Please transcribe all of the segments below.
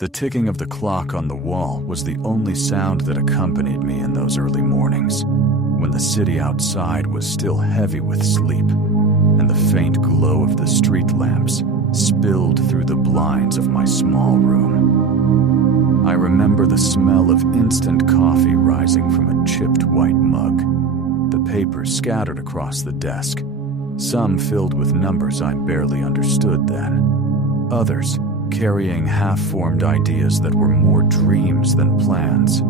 The ticking of the clock on the wall was the only sound that accompanied me in those early mornings, when the city outside was still heavy with sleep, and the faint glow of the street lamps spilled through the blinds of my small room. I remember the smell of instant coffee rising from a chipped white mug, the papers scattered across the desk, some filled with numbers I barely understood then, others carrying half-formed ideas that were more dreams than plans.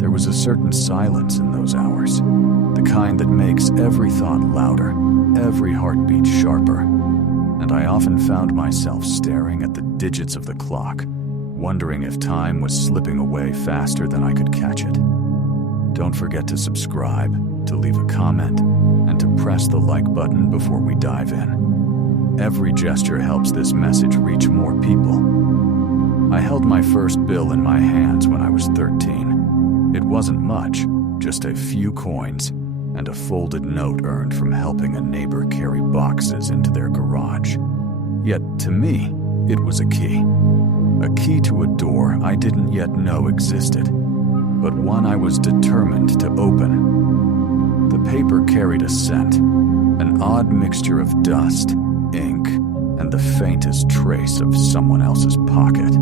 There was a certain silence in those hours, the kind that makes every thought louder, every heartbeat sharper, and I often found myself staring at the digits of the clock, wondering if time was slipping away faster than I could catch it. Don't forget to subscribe, to leave a comment, and to press the like button before we dive in. Every gesture helps this message reach more people. I held my first bill in my hands when I was 13. It wasn't much, just a few coins and a folded note earned from helping a neighbor carry boxes into their garage. Yet, to me, it was a key. A key to a door I didn't yet know existed, but one I was determined to open. The paper carried a scent, an odd mixture of dust, ink, and the faintest trace of someone else's pocket.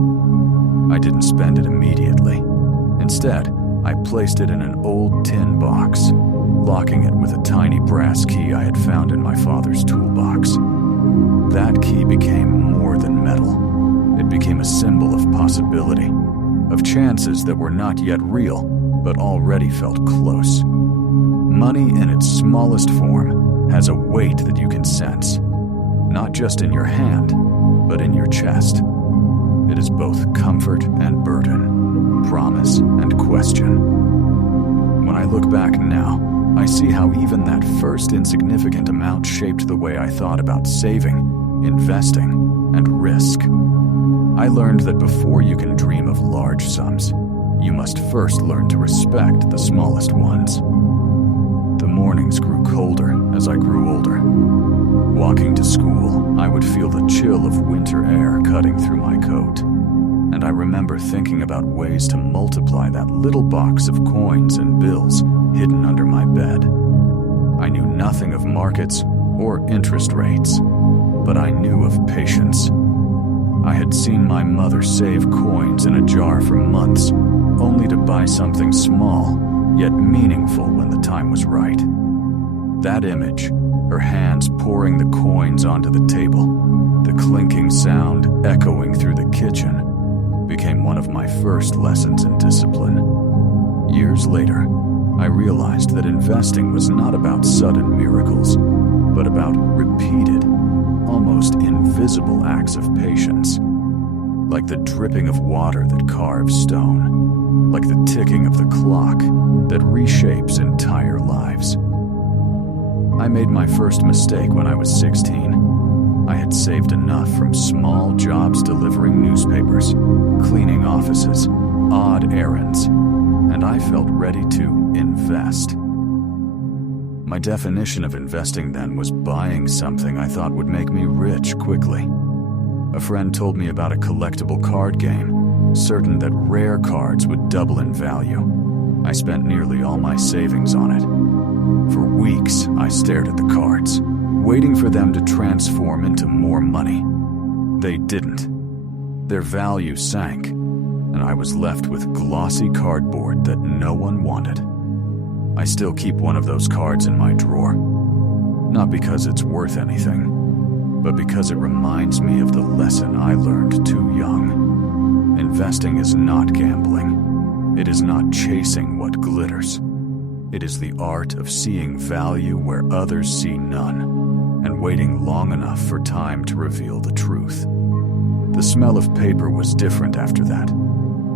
I didn't spend it immediately. Instead, I placed it in an old tin box, locking it with a tiny brass key I had found in my father's toolbox. That key became more than metal. It became a symbol of possibility, of chances that were not yet real, but already felt close. Money in its smallest form has a weight that you can sense, not just in your hand, but in your chest. It is both comfort and burden, promise and question. When I look back now, I see how even that first insignificant amount shaped the way I thought about saving, investing, and risk. I learned that before you can dream of large sums, you must first learn to respect the smallest ones. The mornings grew colder as I grew older. Walking to school, I would feel the chill of winter air cutting through my coat, and I remember thinking about ways to multiply that little box of coins and bills hidden under my bed. I knew nothing of markets or interest rates, but I knew of patience. I had seen my mother save coins in a jar for months, only to buy something small, yet meaningful when the time was right. That image, her hands pouring the coins onto the table, the clinking sound echoing through the kitchen, became one of my first lessons in discipline. Years later, I realized that investing was not about sudden miracles, but about repeated, almost invisible acts of patience, like the dripping of water that carves stone, like the ticking of the clock that reshapes entire lives. I made my first mistake when I was 16. I had saved enough from small jobs delivering newspapers, cleaning offices, odd errands, and I felt ready to invest. My definition of investing then was buying something I thought would make me rich quickly. A friend told me about a collectible card game, certain that rare cards would double in value. I spent nearly all my savings on it. For weeks, I stared at the cards, waiting for them to transform into more money. They didn't. Their value sank, and I was left with glossy cardboard that no one wanted. I still keep one of those cards in my drawer, not because it's worth anything, but because it reminds me of the lesson I learned too young. Investing is not gambling. It is not chasing what glitters. It is the art of seeing value where others see none, and waiting long enough for time to reveal the truth. The smell of paper was different after that,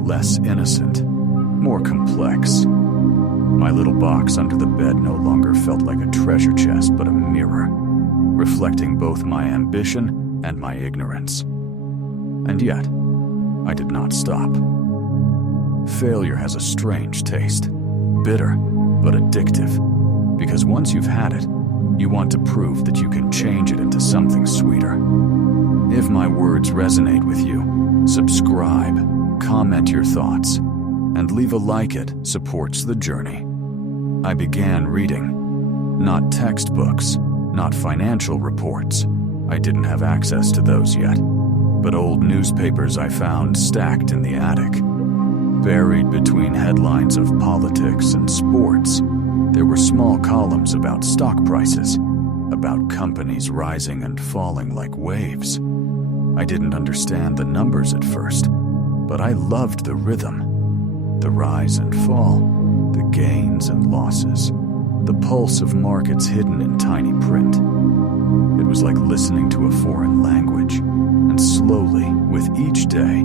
less innocent, more complex. My little box under the bed no longer felt like a treasure chest but a mirror, reflecting both my ambition and my ignorance. And yet, I did not stop. Failure has a strange taste, bitter but addictive, because once you've had it, you want to prove that you can change it into something sweeter. If my words resonate with you, Subscribe, comment your thoughts, and leave a like. It supports the journey. I began reading. Not textbooks, not financial reports. I didn't have access to those yet. But old newspapers I found stacked in the attic. Buried between headlines of politics and sports, there were small columns about stock prices, about companies rising and falling like waves. I didn't understand the numbers at first, but I loved the rhythm. The rise and fall, the gains and losses, the pulse of markets hidden in tiny print. It was like listening to a foreign language, and slowly, with each day,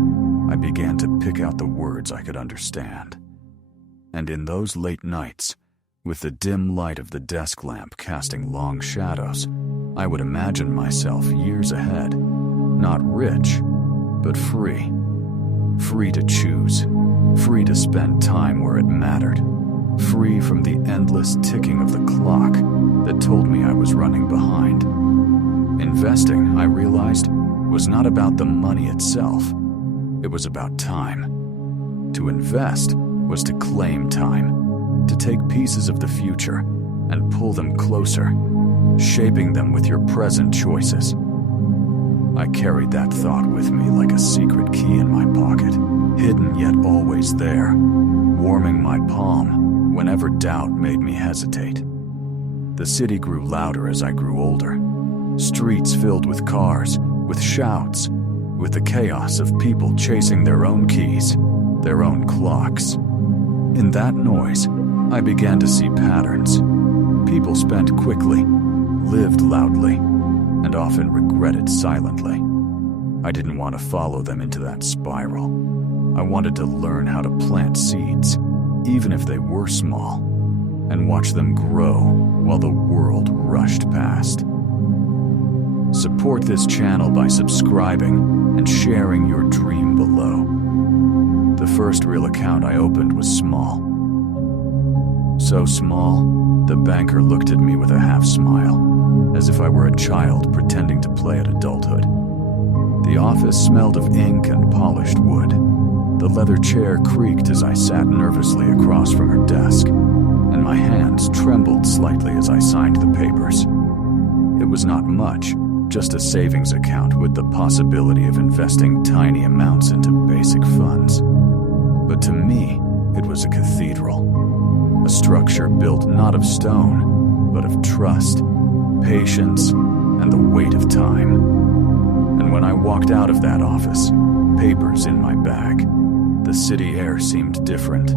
I began to pick out the words I could understand. And in those late nights, with the dim light of the desk lamp casting long shadows, I would imagine myself years ahead, not rich, but free. Free to choose, free to spend time where it mattered, free from the endless ticking of the clock that told me I was running behind. Investing, I realized, was not about the money itself. It was about time. To invest was to claim time, to take pieces of the future and pull them closer, shaping them with your present choices. I carried that thought with me like a secret key in my pocket, hidden yet always there, warming my palm whenever doubt made me hesitate. The city grew louder as I grew older. Streets filled with cars, with shouts, with the chaos of people chasing their own keys, their own clocks. In that noise, I began to see patterns. People spent quickly, lived loudly, and often regretted silently. I didn't want to follow them into that spiral. I wanted to learn how to plant seeds, even if they were small, and watch them grow while the world rushed past. Support this channel by subscribing and sharing your dream below. The first real account I opened was small. So small, the banker looked at me with a half smile, as if I were a child pretending to play at adulthood. The office smelled of ink and polished wood. The leather chair creaked as I sat nervously across from her desk, and my hands trembled slightly as I signed the papers. It was not much, just a savings account with the possibility of investing tiny amounts into basic funds. But to me, it was a cathedral, a structure built not of stone, but of trust, patience, and the weight of time. And when I walked out of that office, papers in my bag, the city air seemed different.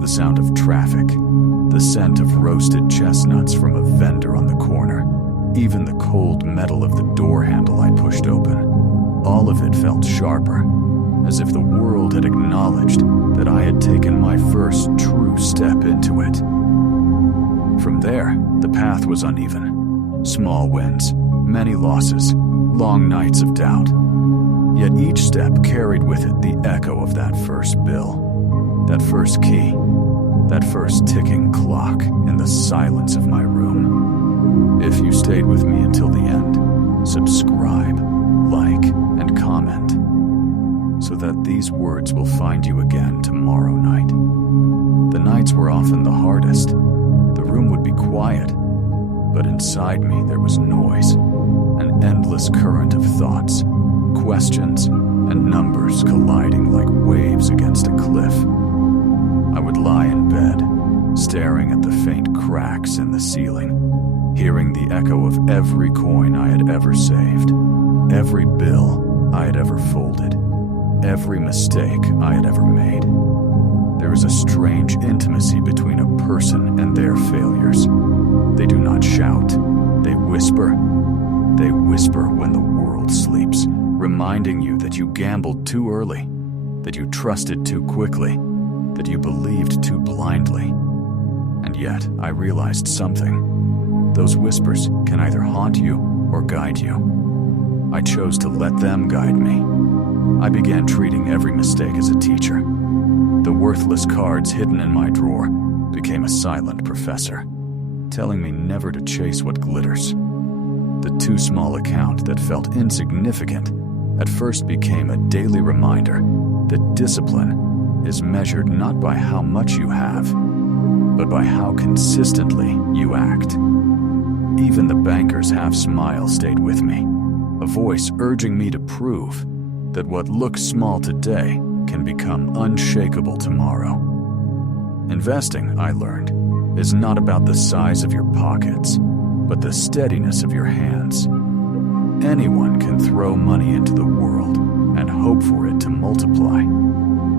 The sound of traffic, the scent of roasted chestnuts from a vendor on the corner, even the cold metal of the door handle I pushed open, all of it felt sharper, as if the world had acknowledged that I had taken my first true step into it. From there, the path was uneven. Small wins, many losses, long nights of doubt. Yet each step carried with it the echo of that first bill, that first key, that first ticking clock in the silence of my room. If you stayed with me until the end, subscribe, like, and comment, so that these words will find you again tomorrow night. The nights were often the hardest. The room would be quiet, but inside me there was noise, an endless current of thoughts, questions, and numbers colliding like waves against a cliff. I would lie in bed, staring at the faint cracks in the ceiling, hearing the echo of every coin I had ever saved, every bill I had ever folded, every mistake I had ever made. There is a strange intimacy between a person and their failures. They do not shout, they whisper. They whisper when the world sleeps, reminding you that you gambled too early, that you trusted too quickly, that you believed too blindly. And yet, I realized something. Those whispers can either haunt you or guide you. I chose to let them guide me. I began treating every mistake as a teacher. The worthless cards hidden in my drawer became a silent professor, telling me never to chase what glitters. The too small account that felt insignificant at first became a daily reminder that discipline is measured not by how much you have, but by how consistently you act. Even the banker's half-smile stayed with me, a voice urging me to prove that what looks small today can become unshakable tomorrow. Investing, I learned, is not about the size of your pockets, but the steadiness of your hands. Anyone can throw money into the world and hope for it to multiply,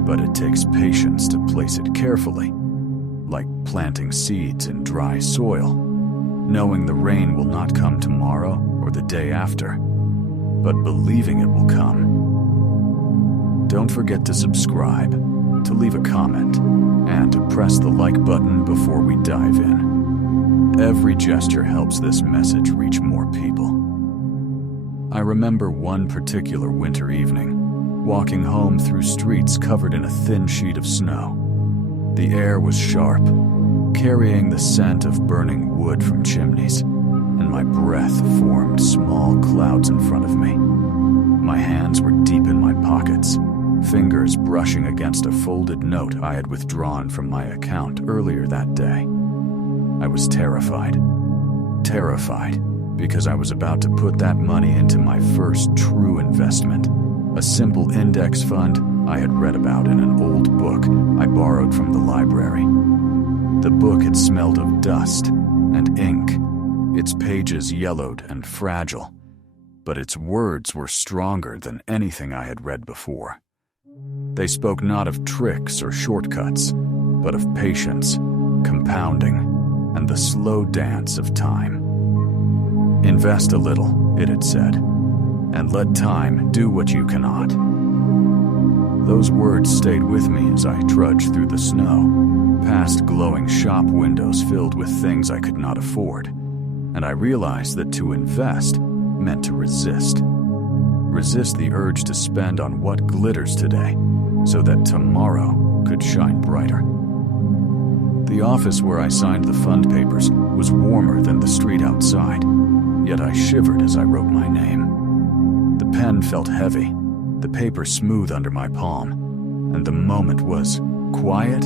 but it takes patience to place it carefully, like planting seeds in dry soil, knowing the rain will not come tomorrow or the day after, but believing it will come. Don't forget to subscribe, to leave a comment, and to press the like button before we dive in. Every gesture helps this message reach more people. I remember one particular winter evening, walking home through streets covered in a thin sheet of snow. The air was sharp, carrying the scent of burning wood from chimneys, and my breath formed small clouds in front of me. My hands were deep in my pockets, fingers brushing against a folded note I had withdrawn from my account earlier that day. I was terrified because I was about to put that money into my first true investment, a simple index fund I had read about in an old book I borrowed from the library. The book had smelled of dust and ink, its pages yellowed and fragile, but its words were stronger than anything I had read before. They spoke not of tricks or shortcuts, but of patience, compounding, and the slow dance of time. Invest a little, it had said, and let time do what you cannot. Those words stayed with me as I trudged through the snow, past glowing shop windows filled with things I could not afford, and I realized that to invest meant to resist. Resist the urge to spend on what glitters today, so that tomorrow could shine brighter. The office where I signed the fund papers was warmer than the street outside, yet I shivered as I wrote my name. The pen felt heavy, the paper smooth under my palm, and the moment was quiet,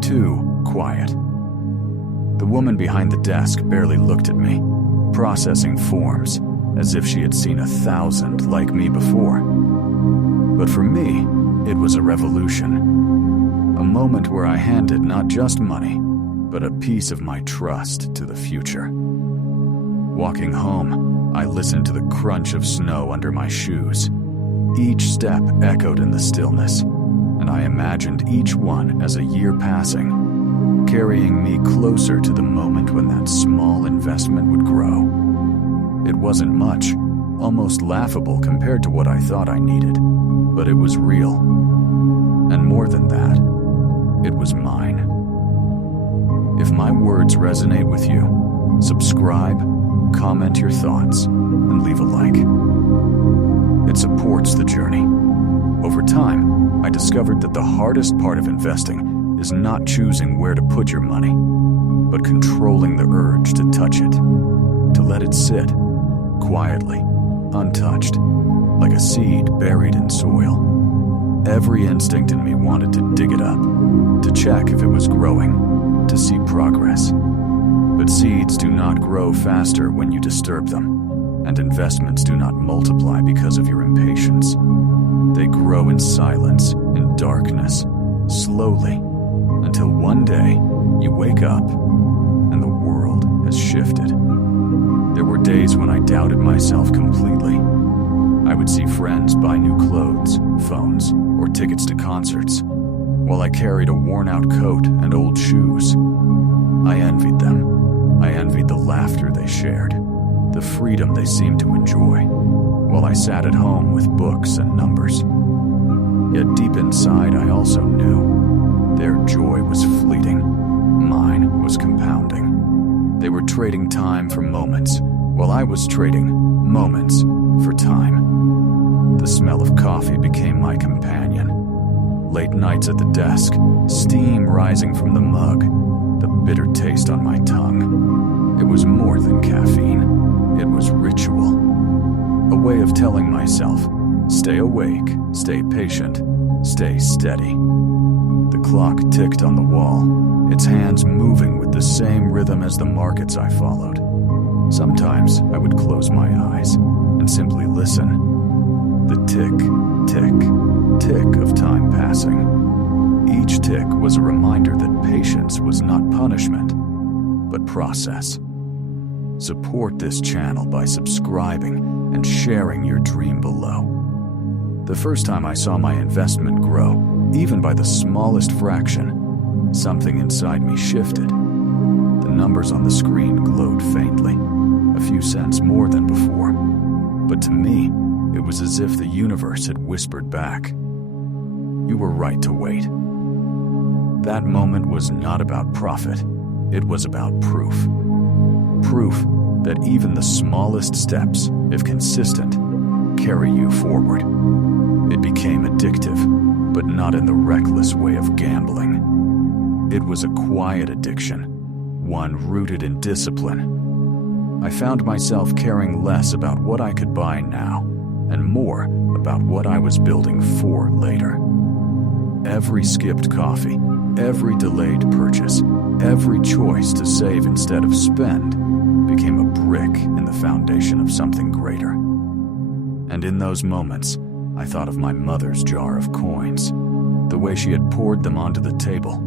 too quiet. The woman behind the desk barely looked at me, processing forms as if she had seen 1,000 like me before. But for me, it was a revolution. A moment where I handed not just money, but a piece of my trust to the future. Walking home, I listened to the crunch of snow under my shoes. Each step echoed in the stillness, and I imagined each one as a year passing, carrying me closer to the moment when that small investment would grow. It wasn't much, almost laughable compared to what I thought I needed, but it was real. And more than that, it was mine. If my words resonate with you, subscribe, comment your thoughts, and leave a like. It supports the journey. Over time, I discovered that the hardest part of investing is not choosing where to put your money, but controlling the urge to touch it, to let it sit, quietly, untouched, like a seed buried in soil. Every instinct in me wanted to dig it up, to check if it was growing, to see progress. But seeds do not grow faster when you disturb them, and investments do not multiply because of your impatience. They grow in silence, in darkness, slowly, until one day you wake up and the world has shifted. There were days when I doubted myself completely. I would see friends buy new clothes, phones, or tickets to concerts, while I carried a worn-out coat and old shoes. I envied them. I envied the laughter they shared, the freedom they seemed to enjoy, while I sat at home with books and numbers. Yet deep inside, I also knew their joy was fleeting. Mine was compounding. They were trading time for moments, while I was trading moments for time. The smell of coffee became my companion. Late nights at the desk, steam rising from the mug, the bitter taste on my tongue. It was more than caffeine. It was ritual. A way of telling myself, Stay awake, stay patient, stay steady. The clock ticked on the wall, its hands moving with the same rhythm as the markets I followed. Sometimes I would close my eyes and simply listen. The tick, tick, tick of time passing. Each tick was a reminder that patience was not punishment, but process. Support this channel by subscribing and sharing your dream below. The first time I saw my investment grow, even by the smallest fraction, something inside me shifted. The numbers on the screen glowed faintly, a few cents more than before. But to me, it was as if the universe had whispered back, "You were right to wait." That moment was not about profit, it was about proof. Proof that even the smallest steps, if consistent, carry you forward. It became addictive, but not in the reckless way of gambling. It was a quiet addiction, one rooted in discipline. I found myself caring less about what I could buy now, and more about what I was building for later. Every skipped coffee, every delayed purchase, every choice to save instead of spend became a brick in the foundation of something greater. And in those moments, I thought of my mother's jar of coins, the way she had poured them onto the table,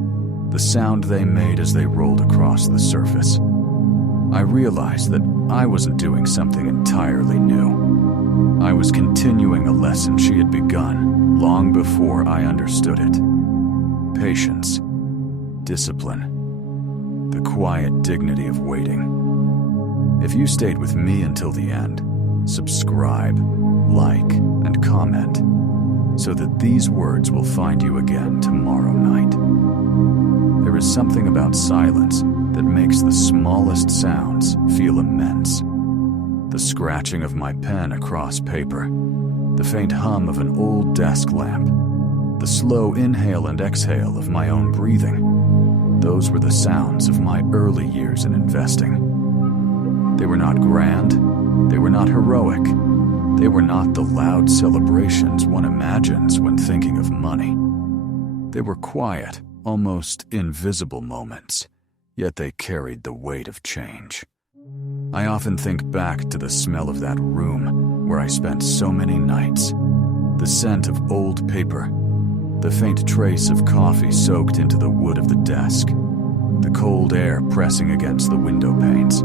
the sound they made as they rolled across the surface. I realized that I wasn't doing something entirely new. I was continuing a lesson she had begun long before I understood it. Patience, discipline, the quiet dignity of waiting. If you stayed with me until the end, subscribe, like, and comment so that these words will find you again tomorrow night. There is something about silence that makes the smallest sounds feel immense. The scratching of my pen across paper, the faint hum of an old desk lamp, the slow inhale and exhale of my own breathing. Those were the sounds of my early years in investing. They were not grand, they were not heroic, they were not the loud celebrations one imagines when thinking of money. They were quiet, almost invisible moments, yet they carried the weight of change. I often think back to the smell of that room where I spent so many nights, the scent of old paper, the faint trace of coffee soaked into the wood of the desk, the cold air pressing against the window panes.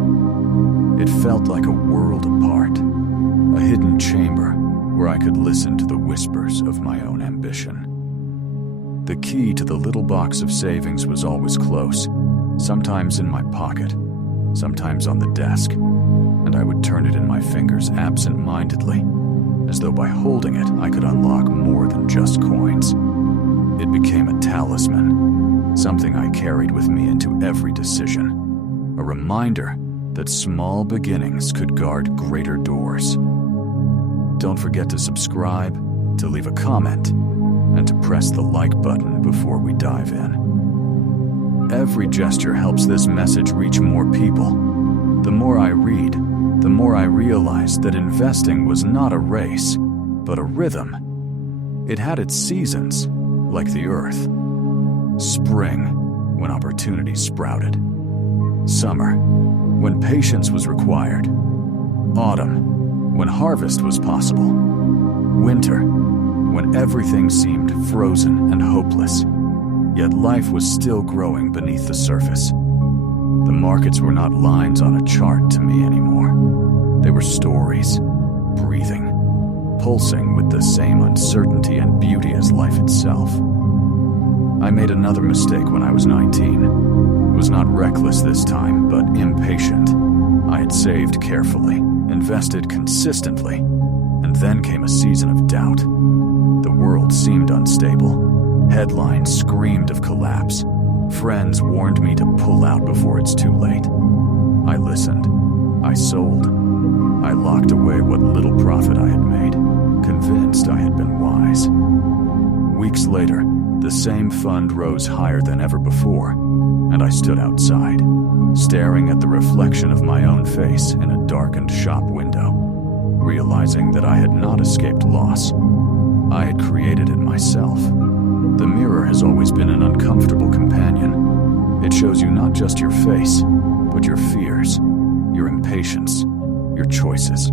It felt like a world apart, a hidden chamber where I could listen to the whispers of my own ambition. The key to the little box of savings was always close, sometimes in my pocket, sometimes on the desk, and I would turn it in my fingers absent-mindedly, as though by holding it I could unlock more than just coins. It became a talisman, something I carried with me into every decision, a reminder that small beginnings could guard greater doors. Don't forget to subscribe, to leave a comment, and to press the like button before we dive in. Every gesture helps this message reach more people. The more I read, the more I realize that investing was not a race, but a rhythm. It had its seasons, like the earth. Spring, when opportunities sprouted. Summer, when patience was required. Autumn, when harvest was possible. Winter, when everything seemed frozen and hopeless, yet life was still growing beneath the surface. The markets were not lines on a chart to me anymore. They were stories, breathing, pulsing with the same uncertainty and beauty as life itself. I made another mistake when I was 19. It was not reckless this time, but impatient. I had saved carefully, invested consistently, and then came a season of doubt. The world seemed unstable. Headlines screamed of collapse. Friends warned me to pull out before it's too late. I listened. I sold. I locked away what little profit I had made, convinced I had been wise. Weeks later, the same fund rose higher than ever before, and I stood outside, staring at the reflection of my own face in a darkened shop window, realizing that I had not escaped loss. I had created it myself. The mirror has always been an uncomfortable companion. It shows you not just your face, but your fears, your impatience, your choices.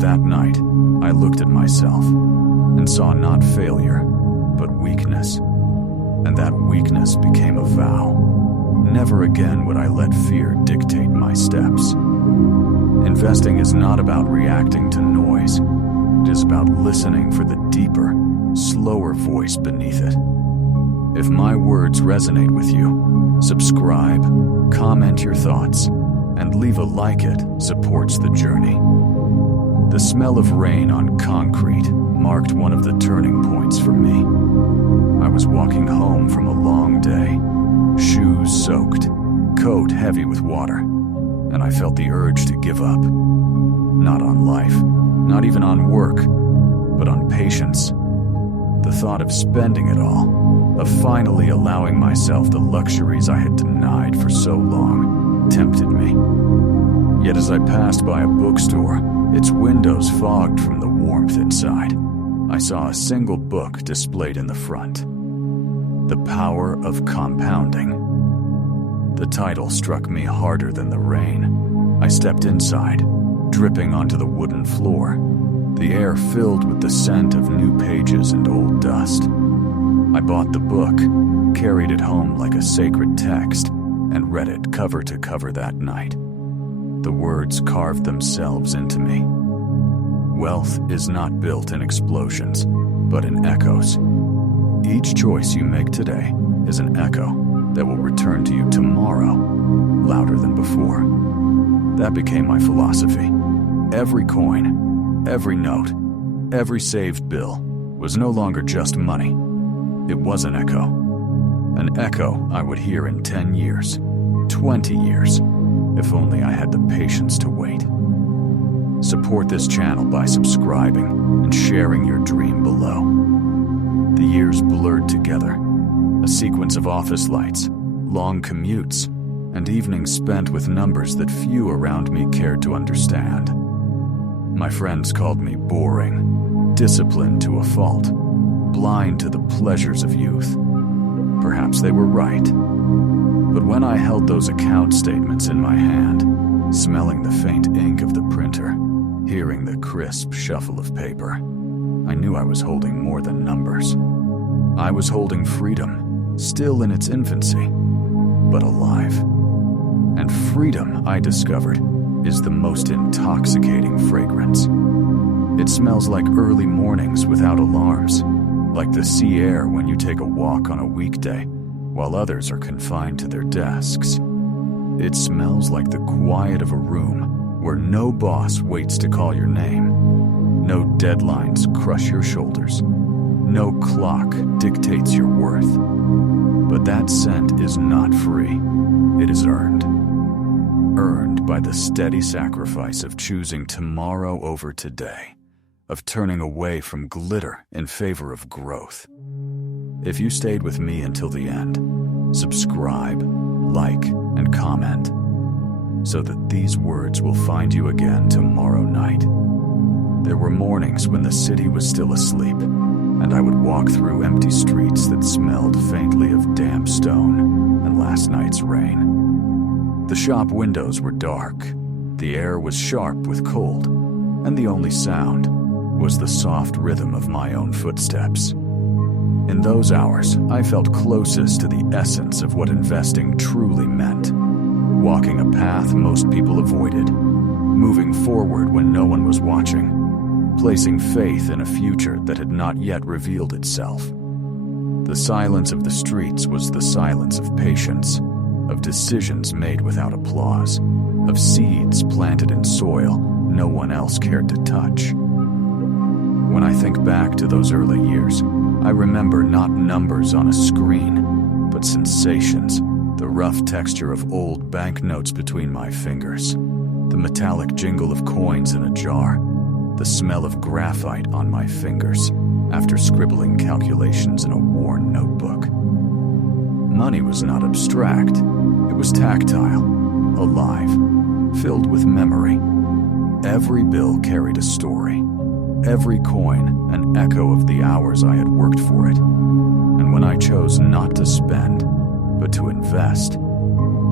That night, I looked at myself and saw not failure, but weakness. And that weakness became a vow. Never again would I let fear dictate my steps. Investing is not about reacting to noise. It is about listening for the deeper, slower voice beneath it. If my words resonate with you, subscribe, comment your thoughts, and leave a like. It supports the journey. The smell of rain on concrete marked one of the turning points for me. I was walking home from a long day, shoes soaked, coat heavy with water, and I felt the urge to give up. Not on life, not even on work, but on patience. The thought of spending it all, of finally allowing myself the luxuries I had denied for so long, tempted me. Yet as I passed by a bookstore, its windows fogged from the warmth inside, I saw a single book displayed in the front. The Power of Compounding. The title struck me harder than the rain. I stepped inside, dripping onto the wooden floor, the air filled with the scent of new pages and old dust. I bought the book, carried it home like a sacred text, and read it cover to cover that night. The words carved themselves into me. Wealth is not built in explosions, but in echoes. Each choice you make today is an echo that will return to you tomorrow, louder than before. That became my philosophy. Every coin, every note, every saved bill was no longer just money. It was an echo I would hear in 10 years, 20 years, if only I had the patience to wait. Support this channel by subscribing and sharing your dream below. The years blurred together, a sequence of office lights, long commutes, and evenings spent with numbers that few around me cared to understand. My friends called me boring, disciplined to a fault, blind to the pleasures of youth. Perhaps they were right. But when I held those account statements in my hand, smelling the faint ink of the printer, hearing the crisp shuffle of paper, I knew I was holding more than numbers. I was holding freedom, still in its infancy, but alive. And freedom, I discovered, is the most intoxicating fragrance. It smells like early mornings without alarms, like the sea air when you take a walk on a weekday, while others are confined to their desks. It smells like the quiet of a room where no boss waits to call your name, no deadlines crush your shoulders, no clock dictates your worth. But that scent is not free. It is earned. Earned by the steady sacrifice of choosing tomorrow over today, of turning away from glitter in favor of growth. If you stayed with me until the end, subscribe, like, and comment, so that these words will find you again tomorrow night. There were mornings when the city was still asleep, and I would walk through empty streets that smelled faintly of damp stone and last night's rain. The shop windows were dark, the air was sharp with cold, and the only sound was the soft rhythm of my own footsteps. In those hours, I felt closest to the essence of what investing truly meant. Walking a path most people avoided, moving forward when no one was watching, placing faith in a future that had not yet revealed itself. The silence of the streets was the silence of patience, of decisions made without applause, of seeds planted in soil no one else cared to touch. When I think back to those early years, I remember not numbers on a screen, but sensations, the rough texture of old banknotes between my fingers, the metallic jingle of coins in a jar, the smell of graphite on my fingers after scribbling calculations in a worn notebook. Money was not abstract, it was tactile, alive, filled with memory. Every bill carried a story. every coin an echo of the hours I had worked for it. And when I chose not to spend, but to invest,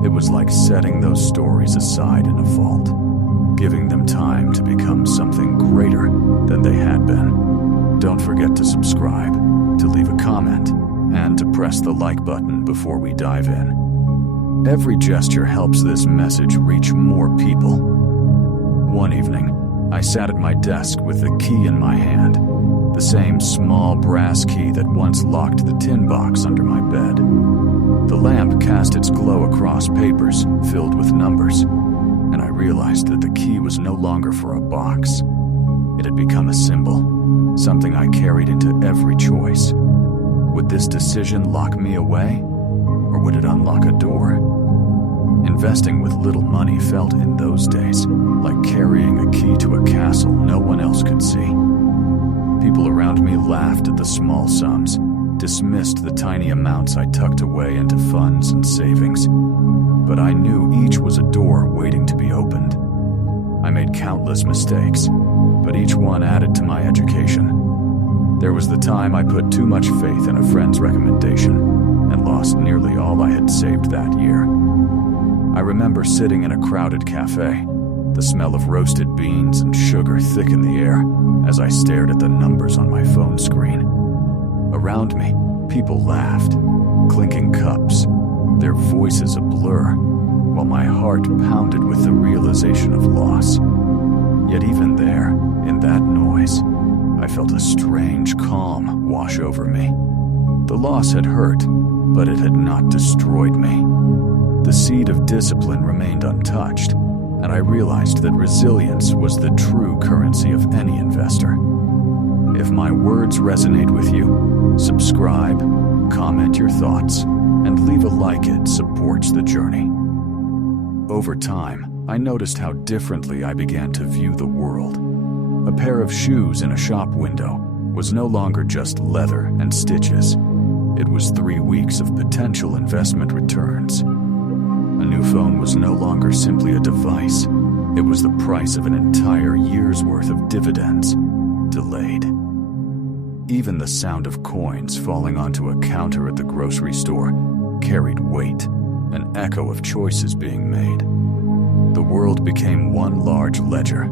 it was like setting those stories aside in a vault, giving them time to become something greater than they had been. Don't forget to subscribe, to leave a comment, and to press the like button before we dive in. Every gesture helps this message reach more people. One evening, I sat at my desk with the key in my hand, the same small brass key that once locked the tin box under my bed. The lamp cast its glow across papers filled with numbers, and I realized that the key was no longer for a box. It had become a symbol, something I carried into every choice. Would this decision lock me away, or would it unlock a door? Investing with little money felt in those days like carrying a key to a castle no one else could see. People around me laughed at the small sums, dismissed the tiny amounts I tucked away into funds and savings. But I knew each was a door waiting to be opened. I made countless mistakes, but each one added to my education. There was the time I put too much faith in a friend's recommendation and lost nearly all I had saved that year. I remember sitting in a crowded cafe, the smell of roasted beans and sugar thick in the air as I stared at the numbers on my phone screen. Around me, people laughed, clinking cups, their voices a blur, while my heart pounded with the realization of loss. Yet even there, in that noise, I felt a strange calm wash over me. The loss had hurt, but it had not destroyed me. The seed of discipline remained untouched, and I realized that resilience was the true currency of any investor. If my words resonate with you, subscribe, comment your thoughts, and leave a like. It supports the journey. Over time, I noticed how differently I began to view the world. A pair of shoes in a shop window was no longer just leather and stitches. It was 3 weeks of potential investment returns. A new phone was no longer simply a device. It was the price of an entire year's worth of dividends, delayed. Even the sound of coins falling onto a counter at the grocery store carried weight, an echo of choices being made. The world became one large ledger.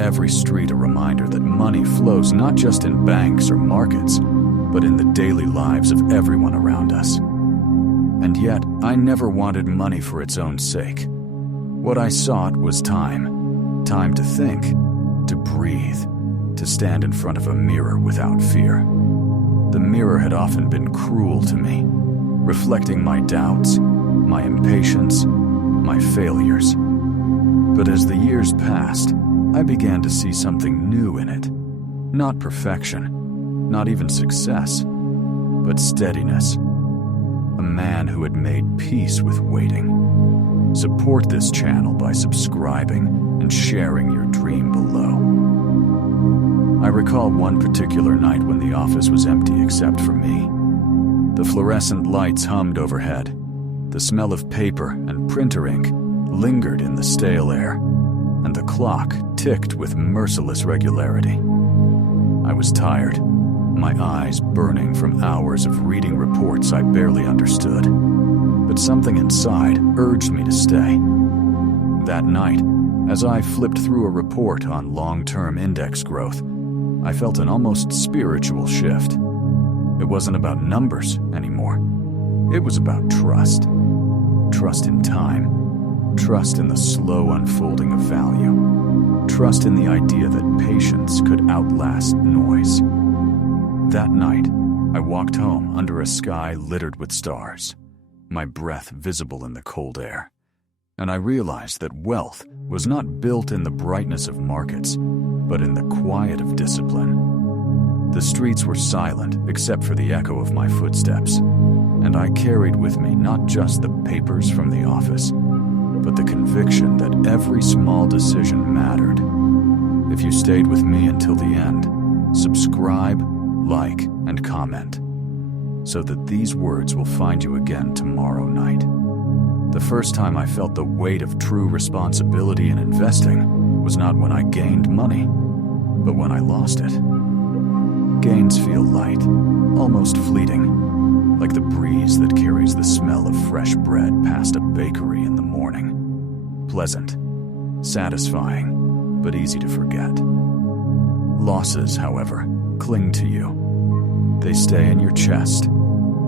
Every street a reminder that money flows not just in banks or markets, but in the daily lives of everyone around us. And yet, I never wanted money for its own sake. What I sought was time. Time to think, to breathe, to stand in front of a mirror without fear. The mirror had often been cruel to me, reflecting my doubts, my impatience, my failures. But as the years passed, I began to see something new in it. Not perfection, not even success, but steadiness. A man who had made peace with waiting. Support this channel by subscribing and sharing your dream below. I recall one particular night when the office was empty except for me. The fluorescent lights hummed overhead. The smell of paper and printer ink lingered in the stale air, and the clock ticked with merciless regularity. I was tired, my eyes burning from hours of reading reports I barely understood. But something inside urged me to stay. That night, as I flipped through a report on long-term index growth, I felt an almost spiritual shift. It wasn't about numbers anymore. It was about trust. Trust in time. Trust in the slow unfolding of value. Trust in the idea that patience could outlast noise. That night, I walked home under a sky littered with stars, my breath visible in the cold air. And I realized that wealth was not built in the brightness of markets, but in the quiet of discipline. The streets were silent except for the echo of my footsteps, and I carried with me not just the papers from the office, but the conviction that every small decision mattered. If you stayed with me until the end, subscribe, like, and comment, so that these words will find you again tomorrow night. The first time I felt the weight of true responsibility in investing was not when I gained money, But when I lost it, gains feel light, almost fleeting, like the breeze that carries the smell of fresh bread past a bakery in the morning. Pleasant, satisfying, but easy to forget. Losses, however, cling to you. They stay in your chest,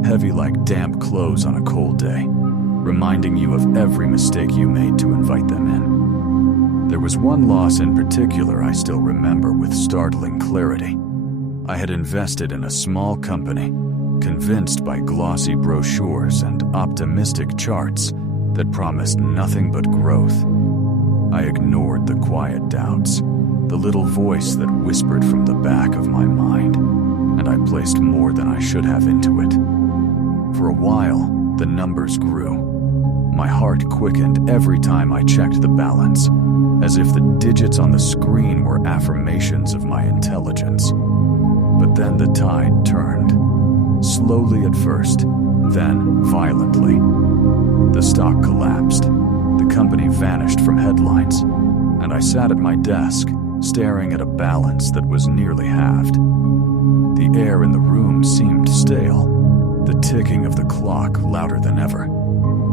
heavy like damp clothes on a cold day, reminding you of every mistake you made to invite them in. There was one loss in particular I still remember with startling clarity. I had invested in a small company, convinced by glossy brochures and optimistic charts that promised nothing but growth. I ignored the quiet doubts, the little voice that whispered from the back of my mind, and I placed more than I should have into it. For a while, the numbers grew. My heart quickened every time I checked the balance, as if the digits on the screen were affirmations of my intelligence. But then the tide turned, slowly at first, then violently. The stock collapsed, the company vanished from headlines, and I sat at my desk, staring at a balance that was nearly halved. The air in the room seemed stale, the ticking of the clock louder than ever,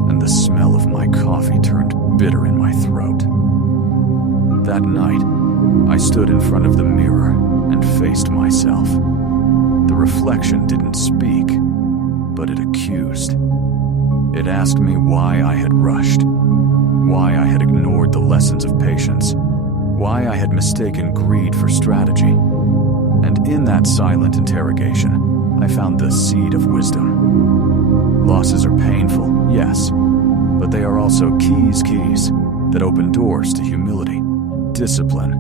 and the smell of my coffee turned bitter in my throat. That night, I stood in front of the mirror and faced myself. The reflection didn't speak, but it accused. It asked me why I had rushed, why I had ignored the lessons of patience, why I had mistaken greed for strategy. And in that silent interrogation, I found the seed of wisdom. Losses are painful, yes, but they are also keys that open doors to humility, discipline,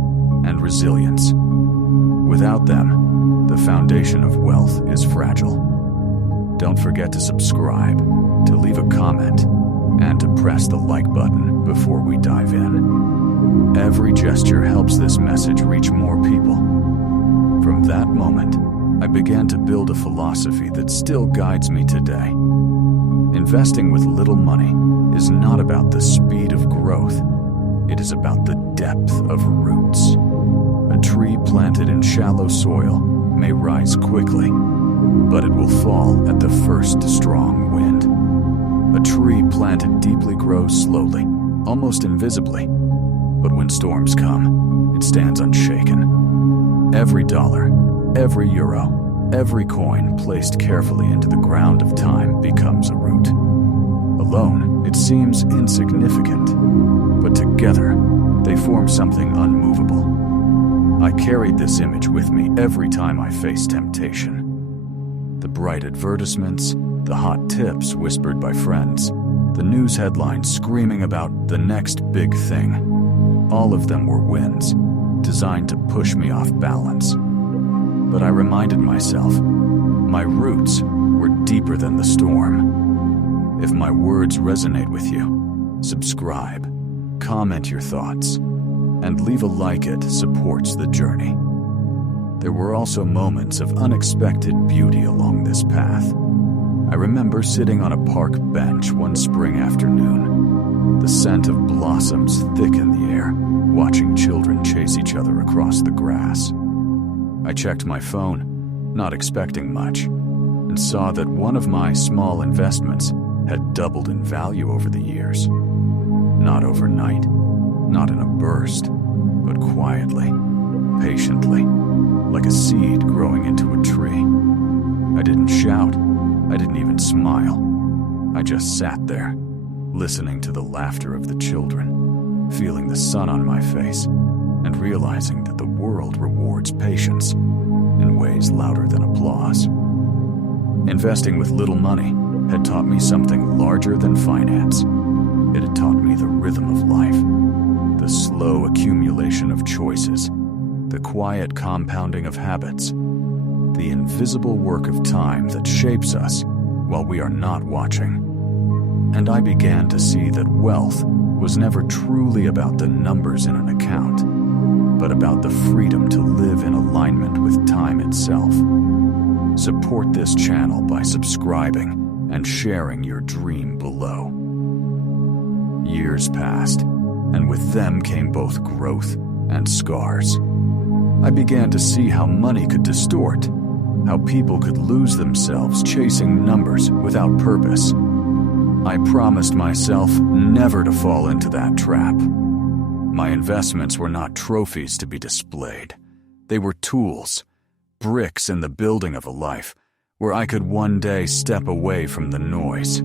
and resilience. Without them, the foundation of wealth is fragile. Don't forget to subscribe, to leave a comment, and to press the like button before we dive in. Every gesture helps this message reach more people. From that moment, I began to build a philosophy that still guides me today. Investing with little money is not about the speed of growth. It is about the depth of roots. A tree planted in shallow soil may rise quickly, but it will fall at the first strong wind. A tree planted deeply grows slowly, almost invisibly, but when storms come, it stands unshaken. Every dollar, every euro, every coin placed carefully into the ground of time becomes a root. Alone, it seems insignificant, but together, they form something unmovable. I carried this image with me every time I faced temptation. The bright advertisements, the hot tips whispered by friends, the news headlines screaming about the next big thing. All of them were winds, designed to push me off balance. But I reminded myself, my roots were deeper than the storm. If my words resonate with you, subscribe, comment your thoughts, and leave a like. It supports the journey. There were also moments of unexpected beauty along this path. I remember sitting on a park bench one spring afternoon, the scent of blossoms thick in the air, watching children chase each other across the grass. I checked my phone, not expecting much, and saw that one of my small investments had doubled in value over the years. Not overnight, not in a burst, but quietly, patiently, like a seed growing into a tree. I didn't shout, I didn't even smile. I just sat there, listening to the laughter of the children, feeling the sun on my face, and realizing that the world rewards patience in ways louder than applause. Investing with little money had taught me something larger than finance. It had taught me the rhythm of life, the slow accumulation of choices, the quiet compounding of habits, the invisible work of time that shapes us while we are not watching. And I began to see that wealth was never truly about the numbers in an account, but about the freedom to live in alignment with time itself. Support this channel by subscribing and sharing your dream below. Years passed, and with them came both growth and scars. I began to see how money could distort, how people could lose themselves chasing numbers without purpose. I promised myself never to fall into that trap. My investments were not trophies to be displayed. They were tools, bricks in the building of a life where I could one day step away from the noise.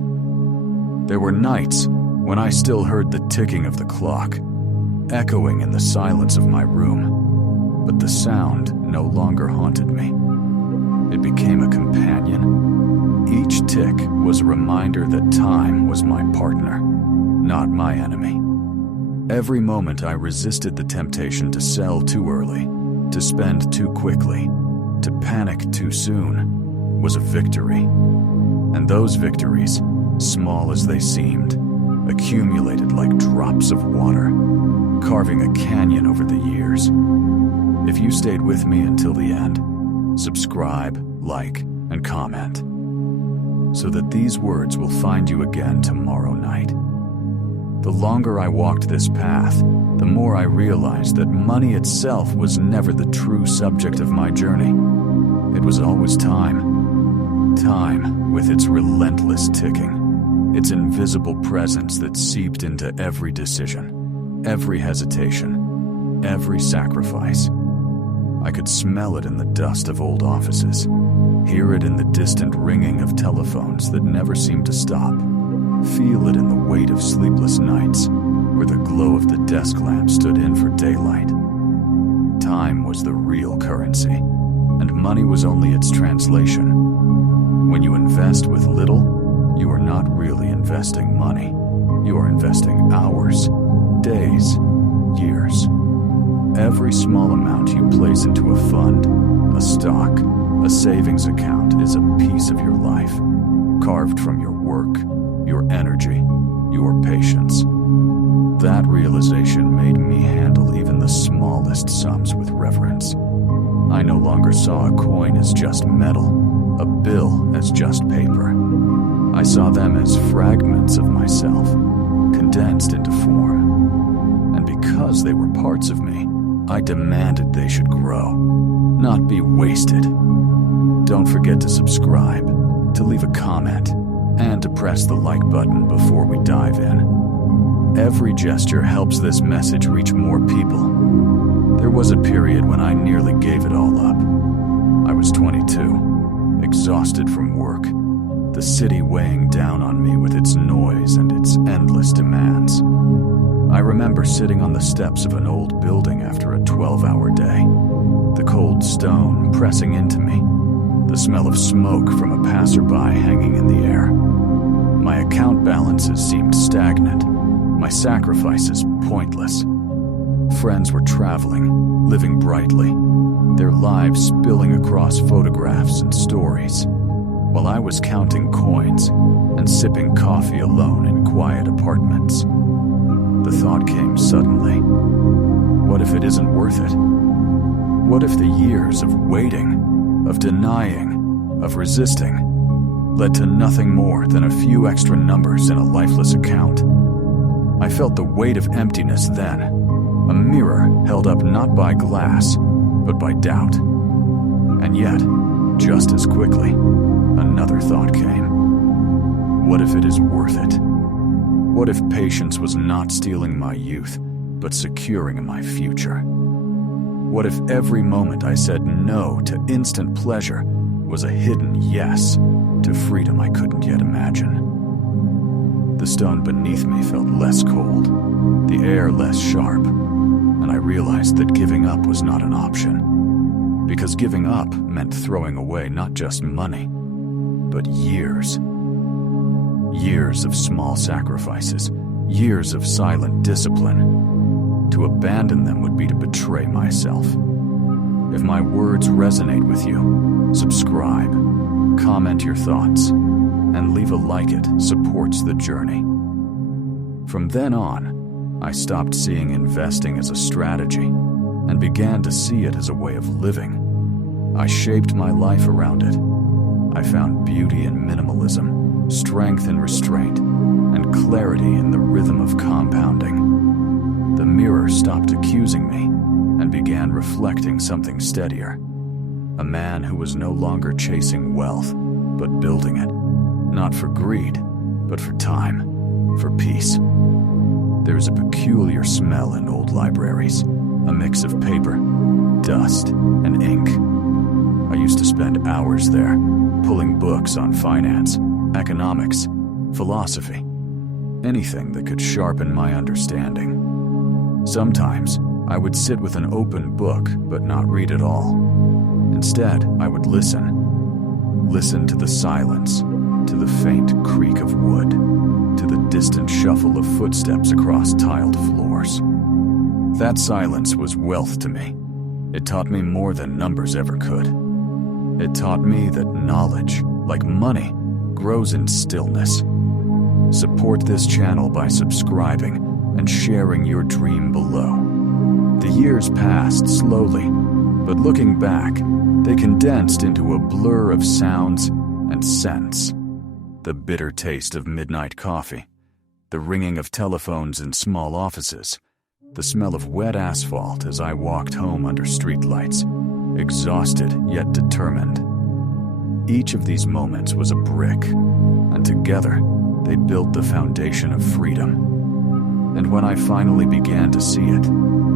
There were nights when I still heard the ticking of the clock, echoing in the silence of my room, but the sound no longer haunted me. It became a companion. Each tick was a reminder that time was my partner, not my enemy. Every moment I resisted the temptation to sell too early, to spend too quickly, to panic too soon, was a victory. And those victories, small as they seemed, accumulated like drops of water, carving a canyon over the years. If you stayed with me until the end, subscribe, like, and comment, so that these words will find you again tomorrow night. The longer I walked this path, the more I realized that money itself was never the true subject of my journey. It was always time. Time with its relentless ticking, its invisible presence that seeped into every decision, every hesitation, every sacrifice. I could smell it in the dust of old offices, hear it in the distant ringing of telephones that never seemed to stop, feel it in the weight of sleepless nights where the glow of the desk lamp stood in for daylight. Time was the real currency, and money was only its translation. When you invest with little, you are not really investing money. You are investing hours, days, years. Every small amount you place into a fund, a stock, a savings account is a piece of your life, carved from your work, your energy, your patience. That realization made me handle even the smallest sums with reverence. I no longer saw a coin as just metal, a bill as just paper. I saw them as fragments of myself, condensed into form. And because they were parts of me, I demanded they should grow, not be wasted. Don't forget to subscribe, to leave a comment, and to press the like button before we dive in. Every gesture helps this message reach more people. There was a period when I nearly gave it all up. I was 22, exhausted from work, the city weighing down on me with its noise and its endless demands. I remember sitting on the steps of an old building after a 12-hour day, the cold stone pressing into me, the smell of smoke from a passerby hanging in the air. My account balances seemed stagnant, my sacrifices pointless. Friends were traveling, living brightly, their lives spilling across photographs and stories, while I was counting coins and sipping coffee alone in quiet apartments. The thought came suddenly. What if it isn't worth it? What if the years of waiting, of denying, of resisting, led to nothing more than a few extra numbers in a lifeless account? I felt the weight of emptiness then, a mirror held up not by glass, but by doubt. And yet, just as quickly, another thought came. What if it is worth it? What if patience was not stealing my youth, but securing my future? What if every moment I said no to instant pleasure was a hidden yes to freedom I couldn't yet imagine? The stone beneath me felt less cold, the air less sharp, and I realized that giving up was not an option. Because giving up meant throwing away not just money, but years. Years of small sacrifices, years of silent discipline. To abandon them would be to betray myself. If my words resonate with you, subscribe, comment your thoughts, and leave a like. It supports the journey. From then on, I stopped seeing investing as a strategy and began to see it as a way of living. I shaped my life around it. I found beauty in minimalism, strength in restraint, and clarity in the rhythm of compounding. The mirror stopped accusing me, and began reflecting something steadier. A man who was no longer chasing wealth, but building it. Not for greed, but for time, for peace. There's a peculiar smell in old libraries, a mix of paper, dust, and ink. I used to spend hours there, pulling books on finance, economics, philosophy, anything that could sharpen my understanding. Sometimes, I would sit with an open book but not read at all. Instead, I would listen to the silence, to the faint creak of wood, to the distant shuffle of footsteps across tiled floors. That silence was wealth to me. It taught me more than numbers ever could. It taught me that knowledge, like money, grows in stillness. Support this channel by subscribing and sharing your dream below. The years passed slowly, but looking back, they condensed into a blur of sounds and scents. The bitter taste of midnight coffee, the ringing of telephones in small offices, the smell of wet asphalt as I walked home under streetlights, exhausted yet determined. Each of these moments was a brick, and together they built the foundation of freedom. And when I finally began to see it,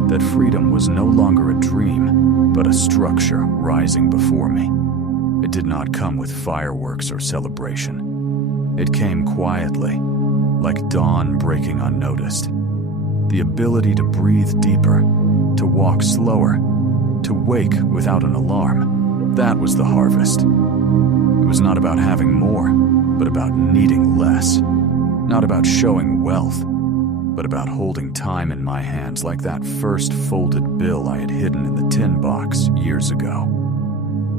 that freedom was no longer a dream, but a structure rising before me. It did not come with fireworks or celebration. It came quietly, like dawn breaking unnoticed. The ability to breathe deeper, to walk slower, to wake without an alarm, that was the harvest. It was not about having more, but about needing less. Not about showing wealth, but about holding time in my hands like that first folded bill I had hidden in the tin box years ago.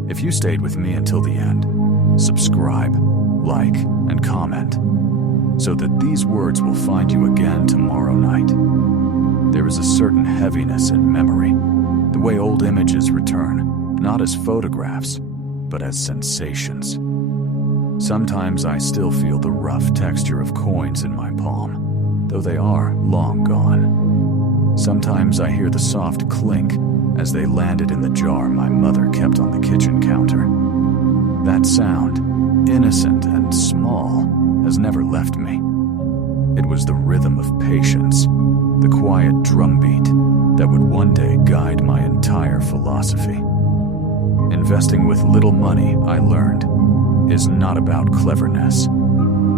If you stayed with me until the end, subscribe, like, and comment, so that these words will find you again tomorrow night. There is a certain heaviness in memory, the way old images return, not as photographs, but as sensations. Sometimes I still feel the rough texture of coins in my palm, though they are long gone. Sometimes I hear the soft clink as they landed in the jar my mother kept on the kitchen counter. That sound, innocent and small, has never left me. It was the rhythm of patience, the quiet drumbeat that would one day guide my entire philosophy. Investing with little money, I learned, is not about cleverness.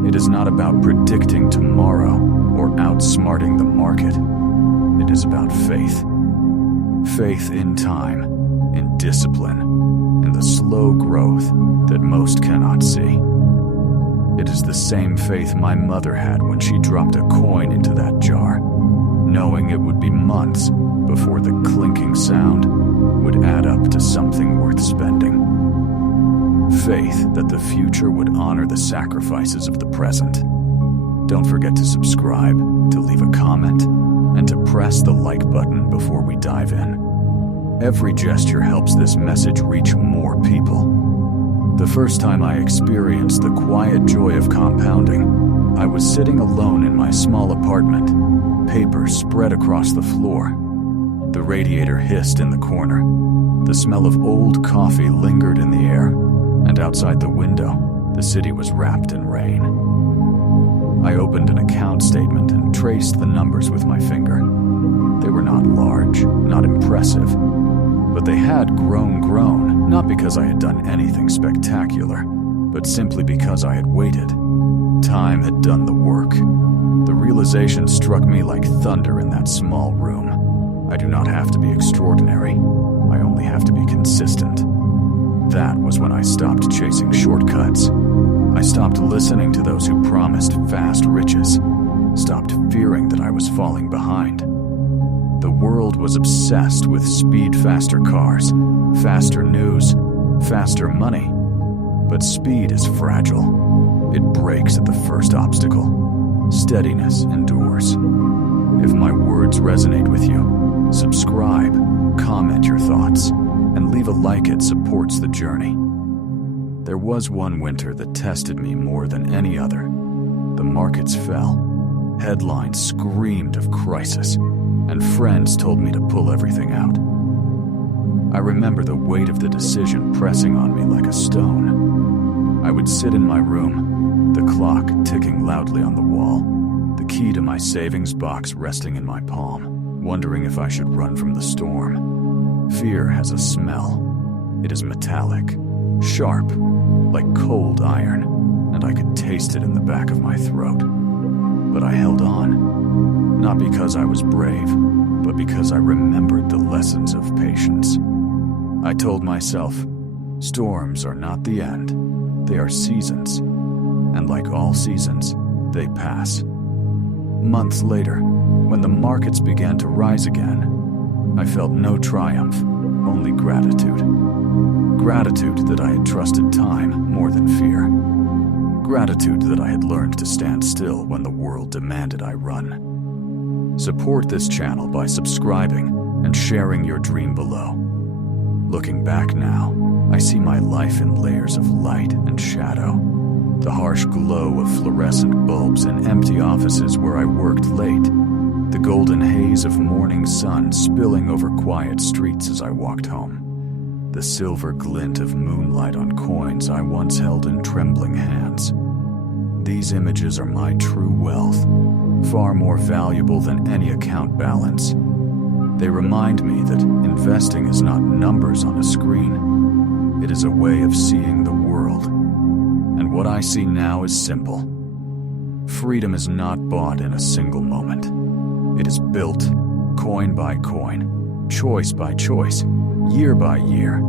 It is not about predicting tomorrow or outsmarting the market. It is about faith. Faith in time, in discipline, in the slow growth that most cannot see. It is the same faith my mother had when she dropped a coin into that jar, knowing it would be months before the clinking sound would add up to something worth spending. Faith that the future would honor the sacrifices of the present. Don't forget to subscribe, to leave a comment, and to press the like button before we dive in. Every gesture helps this message reach more people. The first time I experienced the quiet joy of compounding, I was sitting alone in my small apartment, paper spread across the floor. The radiator hissed in the corner. The smell of old coffee lingered in the air, and outside the window, the city was wrapped in rain. I opened an account statement and traced the numbers with my finger. They were not large, not impressive, but they had grown, not because I had done anything spectacular, but simply because I had waited. Time had done the work. The realization struck me like thunder in that small room. I do not have to be extraordinary. I only have to be consistent. That was when I stopped chasing shortcuts. I stopped listening to those who promised fast riches, stopped fearing that I was falling behind. The world was obsessed with speed, faster cars, faster news, faster money. But speed is fragile. It breaks at the first obstacle. Steadiness endures. If my words resonate with you, subscribe, comment your thoughts, and leave a like. It supports the journey. There was one winter that tested me more than any other. The markets fell. Headlines screamed of crisis, and friends told me to pull everything out. I remember the weight of the decision pressing on me like a stone. I would sit in my room, the clock ticking loudly on the wall, the key to my savings box resting in my palm, wondering if I should run from the storm. Fear has a smell. It is metallic, sharp, like cold iron, and I could taste it in the back of my throat. But I held on, not because I was brave, but because I remembered the lessons of patience. I told myself, storms are not the end, they are seasons, and like all seasons, they pass. Months later, when the markets began to rise again, I felt no triumph, only gratitude. Gratitude that I had trusted time more than fear. Gratitude that I had learned to stand still when the world demanded I run. Support this channel by subscribing and sharing your dream below. Looking back now, I see my life in layers of light and shadow. The harsh glow of fluorescent bulbs in empty offices where I worked late. The golden haze of morning sun spilling over quiet streets as I walked home. The silver glint of moonlight on coins I once held in trembling hands. These images are my true wealth, far more valuable than any account balance. They remind me that investing is not numbers on a screen. It is a way of seeing the world. And what I see now is simple. Freedom is not bought in a single moment. It is built, coin by coin, choice by choice, year by year.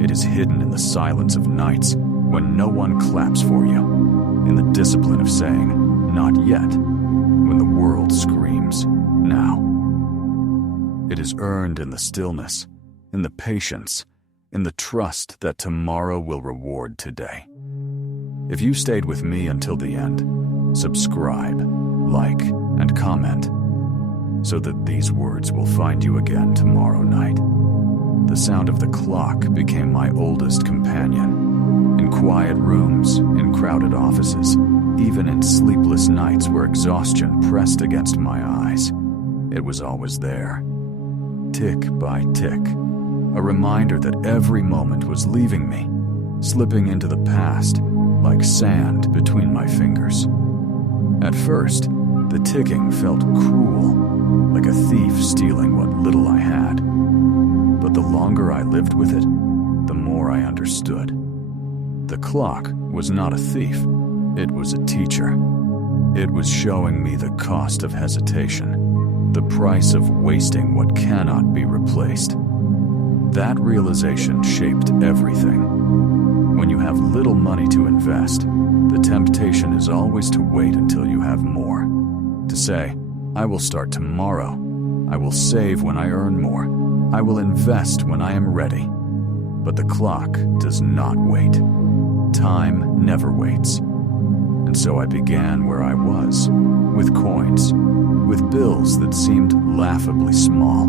It is hidden in the silence of nights when no one claps for you, in the discipline of saying, not yet, when the world screams, now. It is earned in the stillness, in the patience, in the trust that tomorrow will reward today. If you stayed with me until the end, subscribe, like, and comment, so that these words will find you again tomorrow night. The sound of the clock became my oldest companion. In quiet rooms, in crowded offices, even in sleepless nights where exhaustion pressed against my eyes, it was always there. Tick by tick, a reminder that every moment was leaving me, slipping into the past like sand between my fingers. At first, the ticking felt cruel, like a thief stealing what little I had. But the longer I lived with it, the more I understood. The clock was not a thief, it was a teacher. It was showing me the cost of hesitation, the price of wasting what cannot be replaced. That realization shaped everything. When you have little money to invest, the temptation is always to wait until you have more. To say, I will start tomorrow. I will save when I earn more. I will invest when I am ready. But the clock does not wait. Time never waits. And so I began where I was, with coins, with bills that seemed laughably small,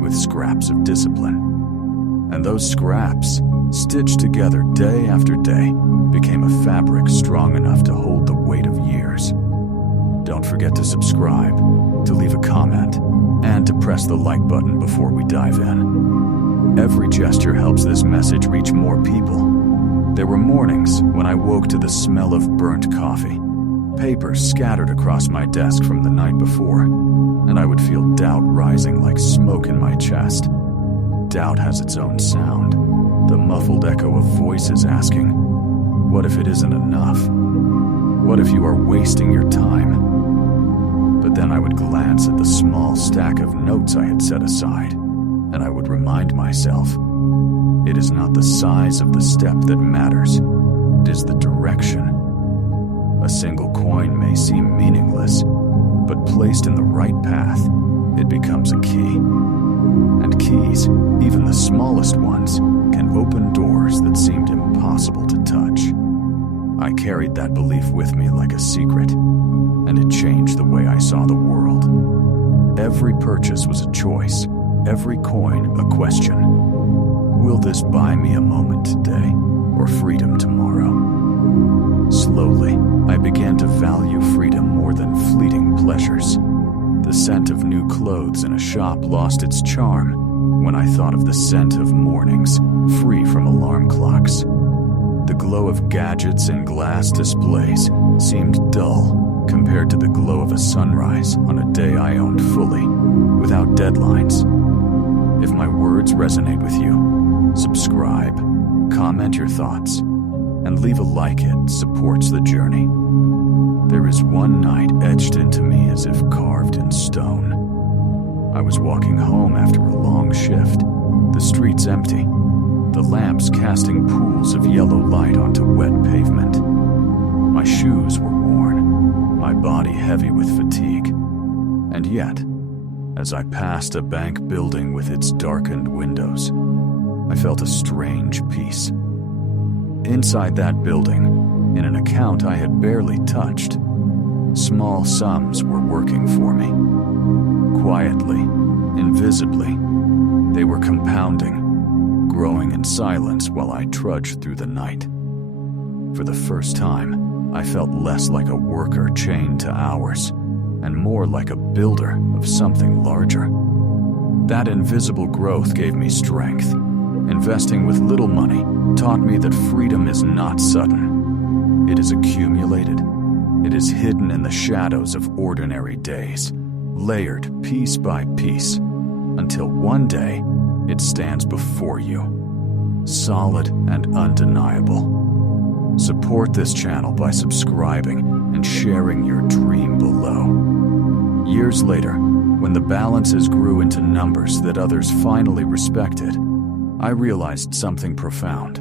with scraps of discipline. And those scraps, stitched together day after day, became a fabric strong enough to hold the weight of years. Don't forget to subscribe, to leave a comment, and to press the like button before we dive in. Every gesture helps this message reach more people. There were mornings when I woke to the smell of burnt coffee, papers scattered across my desk from the night before, and I would feel doubt rising like smoke in my chest. Doubt has its own sound, the muffled echo of voices asking, what if it isn't enough? What if you are wasting your time? But then I would glance at the small stack of notes I had set aside, and I would remind myself, it is not the size of the step that matters, it is the direction. A single coin may seem meaningless, but placed in the right path, it becomes a key. And keys, even the smallest ones, can open doors that seemed impossible to touch. I carried that belief with me like a secret, and it changed the way I saw the world. Every purchase was a choice, every coin a question. Will this buy me a moment today, or freedom tomorrow? Slowly, I began to value freedom more than fleeting pleasures. The scent of new clothes in a shop lost its charm, when I thought of the scent of mornings, free from alarm clocks. The glow of gadgets and glass displays seemed dull compared to the glow of a sunrise on a day I owned fully, without deadlines. If my words resonate with you, subscribe, comment your thoughts, and leave a like. It supports the journey. There is one night etched into me as if carved in stone. I was walking home after a long shift, the streets empty, the lamps casting pools of yellow light onto wet pavement. My shoes were worn, my body heavy with fatigue, and yet, as I passed a bank building with its darkened windows, I felt a strange peace. Inside that building, in an account I had barely touched, small sums were working for me. Quietly, invisibly, they were compounding, growing in silence while I trudged through the night. For the first time, I felt less like a worker chained to hours, and more like a builder of something larger. That invisible growth gave me strength. Investing with little money taught me that freedom is not sudden. It is accumulated. It is hidden in the shadows of ordinary days, layered piece by piece, until one day it stands before you, solid and undeniable. Support this channel by subscribing and sharing your dream below. Years later, when the balances grew into numbers that others finally respected, I realized something profound.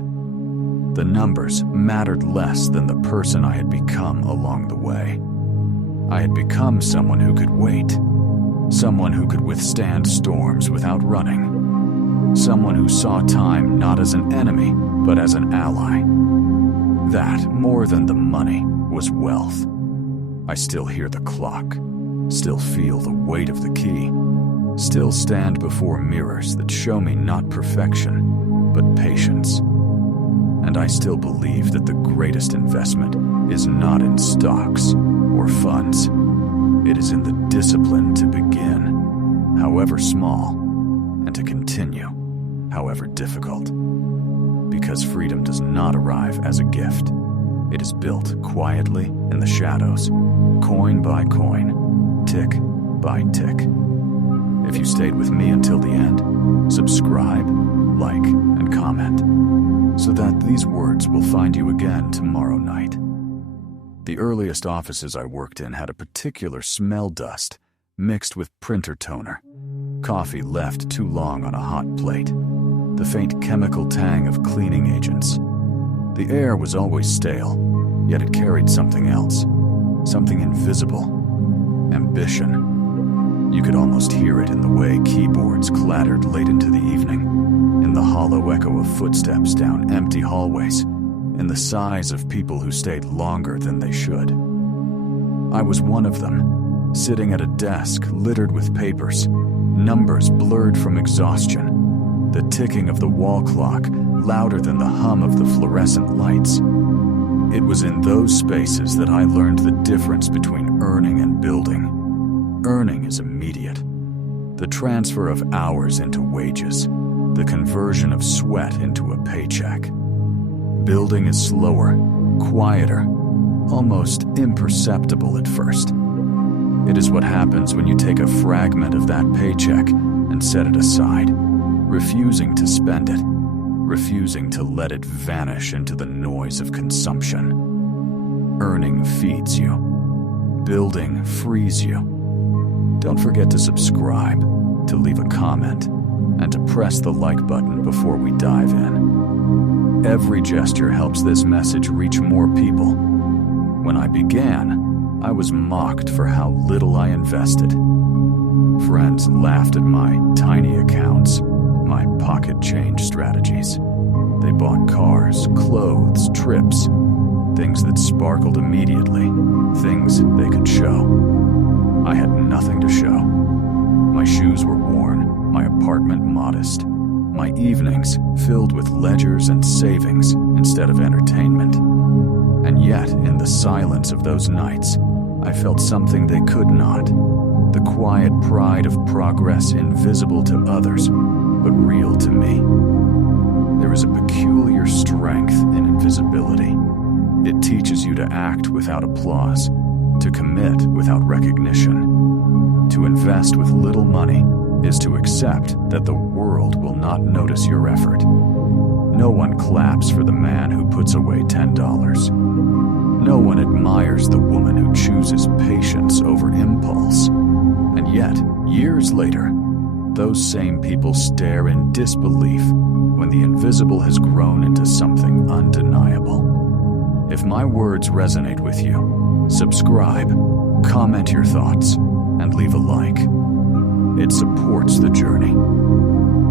The numbers mattered less than the person I had become along the way. I had become someone who could wait, someone who could withstand storms without running, someone who saw time not as an enemy, but as an ally. That, more than the money, was wealth. I still hear the clock, still feel the weight of the key, still stand before mirrors that show me not perfection, but patience. And I still believe that the greatest investment is not in stocks or funds. It is in the discipline to begin, however small, and to continue, however difficult. Because freedom does not arrive as a gift. It is built quietly in the shadows, coin by coin, tick by tick. If you stayed with me until the end, subscribe, like, and comment, so that these words will find you again tomorrow night. The earliest offices I worked in had a particular smell dust mixed with printer toner, coffee left too long on a hot plate, the faint chemical tang of cleaning agents. The air was always stale, yet it carried something else, something invisible, ambition. You could almost hear it in the way keyboards clattered late into the evening, in the hollow echo of footsteps down empty hallways, in the sighs of people who stayed longer than they should. I was one of them, sitting at a desk littered with papers, numbers blurred from exhaustion, the ticking of the wall clock louder than the hum of the fluorescent lights. It was in those spaces that I learned the difference between earning and building. Earning is immediate. The transfer of hours into wages, the conversion of sweat into a paycheck. Building is slower, quieter, almost imperceptible at first. It is what happens when you take a fragment of that paycheck and set it aside, refusing to spend it, refusing to let it vanish into the noise of consumption. Earning feeds you. Building frees you. Don't forget to subscribe, to leave a comment, and to press the like button before we dive in. Every gesture helps this message reach more people. When I began, I was mocked for how little I invested. Friends laughed at my tiny accounts, my pocket change strategies. They bought cars, clothes, trips, things that sparkled immediately, things they could show. I had nothing to show. My shoes were worn, my apartment modest, my evenings filled with ledgers and savings instead of entertainment. And yet, in the silence of those nights, I felt something they could not. The quiet pride of progress invisible to others, but real to me. There is a peculiar strength in invisibility. It teaches you to act without applause, to commit without recognition. To invest with little money is to accept that the world will not notice your effort. No one claps for the man who puts away $10. No one admires the woman who chooses patience over impulse. And yet, years later, those same people stare in disbelief when the invisible has grown into something undeniable. If my words resonate with you, subscribe, comment your thoughts, and leave a like. It supports the journey.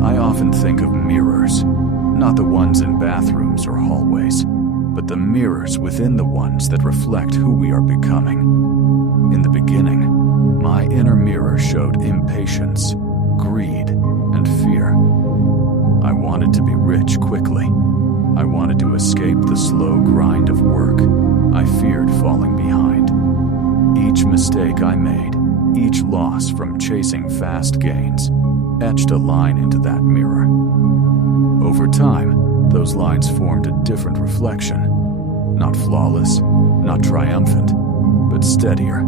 I often think of mirrors, not the ones in bathrooms or hallways, but the mirrors within the ones that reflect who we are becoming. In the beginning, my inner mirror showed impatience, greed, and fear. I wanted to be rich quickly. I wanted to escape the slow grind of work. I feared falling behind. Each mistake I made, each loss from chasing fast gains, etched a line into that mirror. Over time, those lines formed a different reflection. Not flawless, not triumphant, but steadier.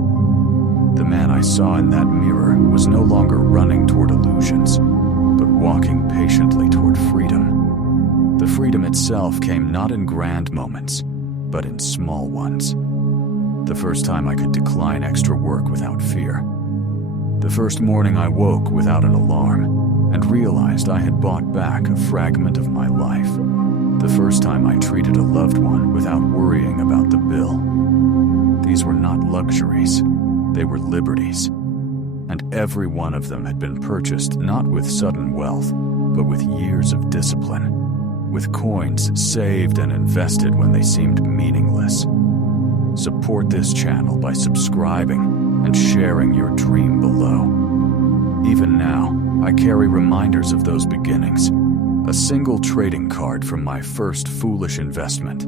The man I saw in that mirror was no longer running toward illusions, but walking patiently toward freedom. The freedom itself came not in grand moments, but in small ones. The first time I could decline extra work without fear. The first morning I woke without an alarm and realized I had bought back a fragment of my life. The first time I treated a loved one without worrying about the bill. These were not luxuries, they were liberties. And every one of them had been purchased not with sudden wealth, but with years of discipline, with coins saved and invested when they seemed meaningless. Support this channel by subscribing and sharing your dream below. Even now, I carry reminders of those beginnings. A single trading card from my first foolish investment,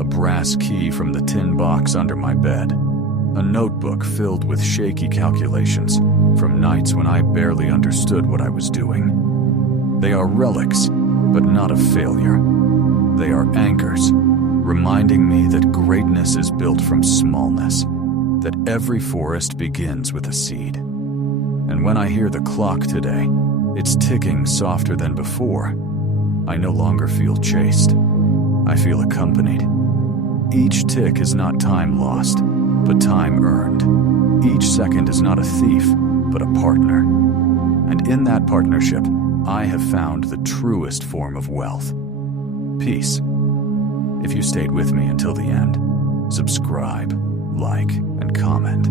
a brass key from the tin box under my bed, a notebook filled with shaky calculations from nights when I barely understood what I was doing. They are relics, but not of failure. They are anchors, reminding me that greatness is built from smallness, that every forest begins with a seed. And when I hear the clock today, it's ticking softer than before. I no longer feel chased. I feel accompanied. Each tick is not time lost, but time earned. Each second is not a thief, but a partner. And in that partnership, I have found the truest form of wealth. Peace. If you stayed with me until the end, subscribe, like, and comment,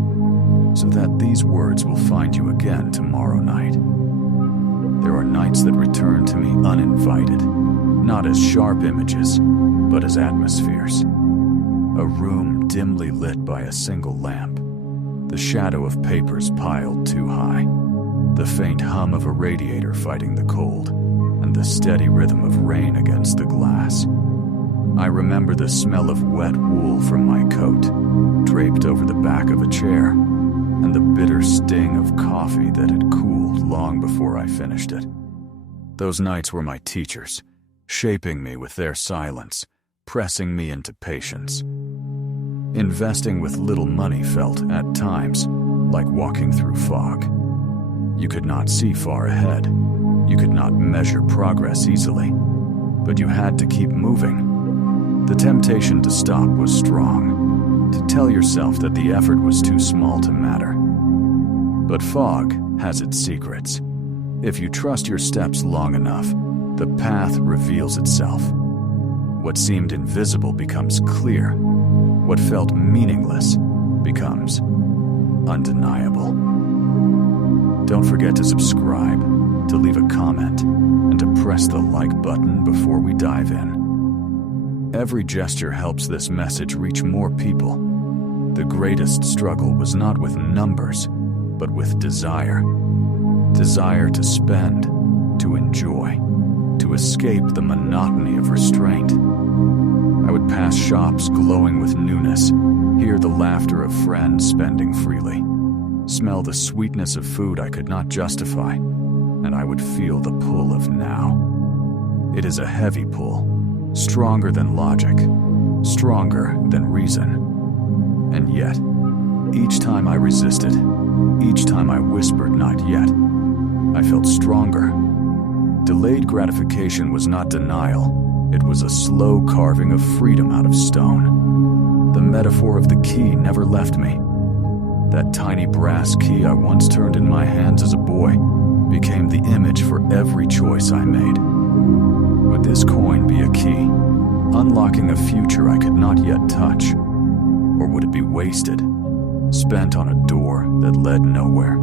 so that these words will find you again tomorrow night. There are nights that return to me uninvited, not as sharp images, but as atmospheres. A room dimly lit by a single lamp, the shadow of papers piled too high, the faint hum of a radiator fighting the cold, and the steady rhythm of rain against the glass. I remember the smell of wet wool from my coat, draped over the back of a chair, and the bitter sting of coffee that had cooled long before I finished it. Those nights were my teachers, shaping me with their silence, pressing me into patience. Investing with little money felt, at times, like walking through fog. You could not see far ahead. You could not measure progress easily, but you had to keep moving. The temptation to stop was strong, to tell yourself that the effort was too small to matter. But fog has its secrets. If you trust your steps long enough, the path reveals itself. What seemed invisible becomes clear. What felt meaningless becomes undeniable. Don't forget to subscribe, to leave a comment, and to press the like button before we dive in. Every gesture helps this message reach more people. The greatest struggle was not with numbers, but with desire. Desire to spend, to enjoy, to escape the monotony of restraint. I would pass shops glowing with newness, hear the laughter of friends spending freely, smell the sweetness of food I could not justify, and I would feel the pull of now. It is a heavy pull, stronger than logic, stronger than reason. And yet, each time I resisted, each time I whispered not yet, I felt stronger. Delayed gratification was not denial, it was a slow carving of freedom out of stone. The metaphor of the key never left me. That tiny brass key I once turned in my hands as a boy became the image for every choice I made. Would this coin be a key, unlocking a future I could not yet touch? Or would it be wasted, spent on a door that led nowhere?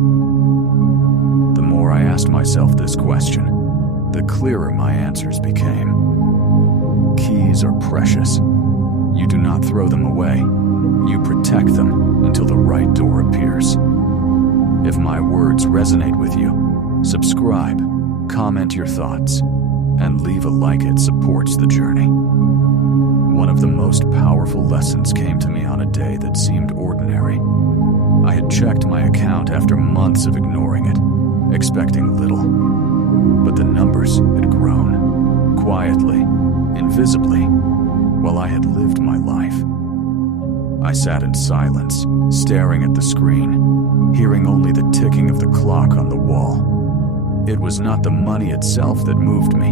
The more I asked myself this question, the clearer my answers became. Keys are precious. You do not throw them away. You protect them until the right door appears. If my words resonate with you, subscribe, comment your thoughts, and leave a like. It supports the journey. One of the most powerful lessons came to me on a day that seemed ordinary. I had checked my account after months of ignoring it, expecting little. But the numbers had grown, quietly, invisibly, while I had lived my life. I sat in silence, staring at the screen, hearing only the ticking of the clock on the wall. It was not the money itself that moved me.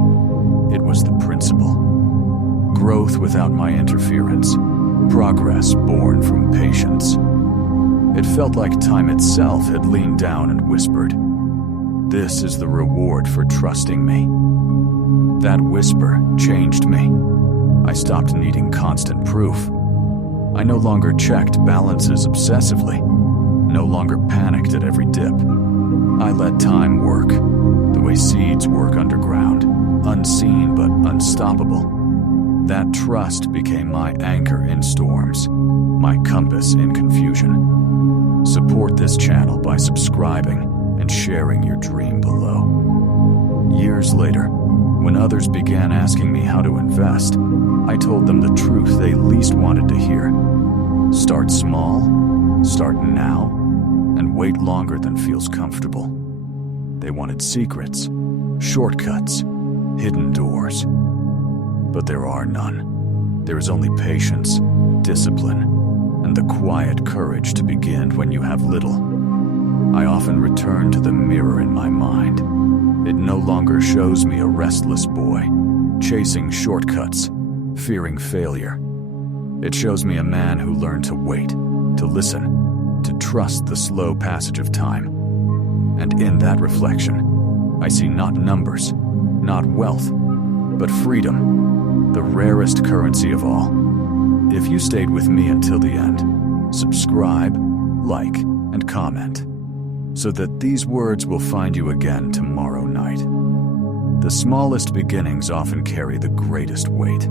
It was the principle. Growth without my interference, progress born from patience. It felt like time itself had leaned down and whispered, "This is the reward for trusting me." That whisper changed me. I stopped needing constant proof. I no longer checked balances obsessively, no longer panicked at every dip. I let time work, the way seeds work underground, unseen but unstoppable. That trust became my anchor in storms, my compass in confusion. Support this channel by subscribing and sharing your dream below. Years later, when others began asking me how to invest, I told them the truth they least wanted to hear. Start small, start now, and wait longer than feels comfortable. They wanted secrets, shortcuts, hidden doors. But there are none. There is only patience, discipline, and the quiet courage to begin when you have little. I often return to the mirror in my mind. It no longer shows me a restless boy, chasing shortcuts, fearing failure. It shows me a man who learned to wait, to listen, to trust the slow passage of time. And in that reflection, I see not numbers, not wealth, but freedom, the rarest currency of all. If you stayed with me until the end, subscribe, like, and comment, so that these words will find you again tomorrow night. The smallest beginnings often carry the greatest weight.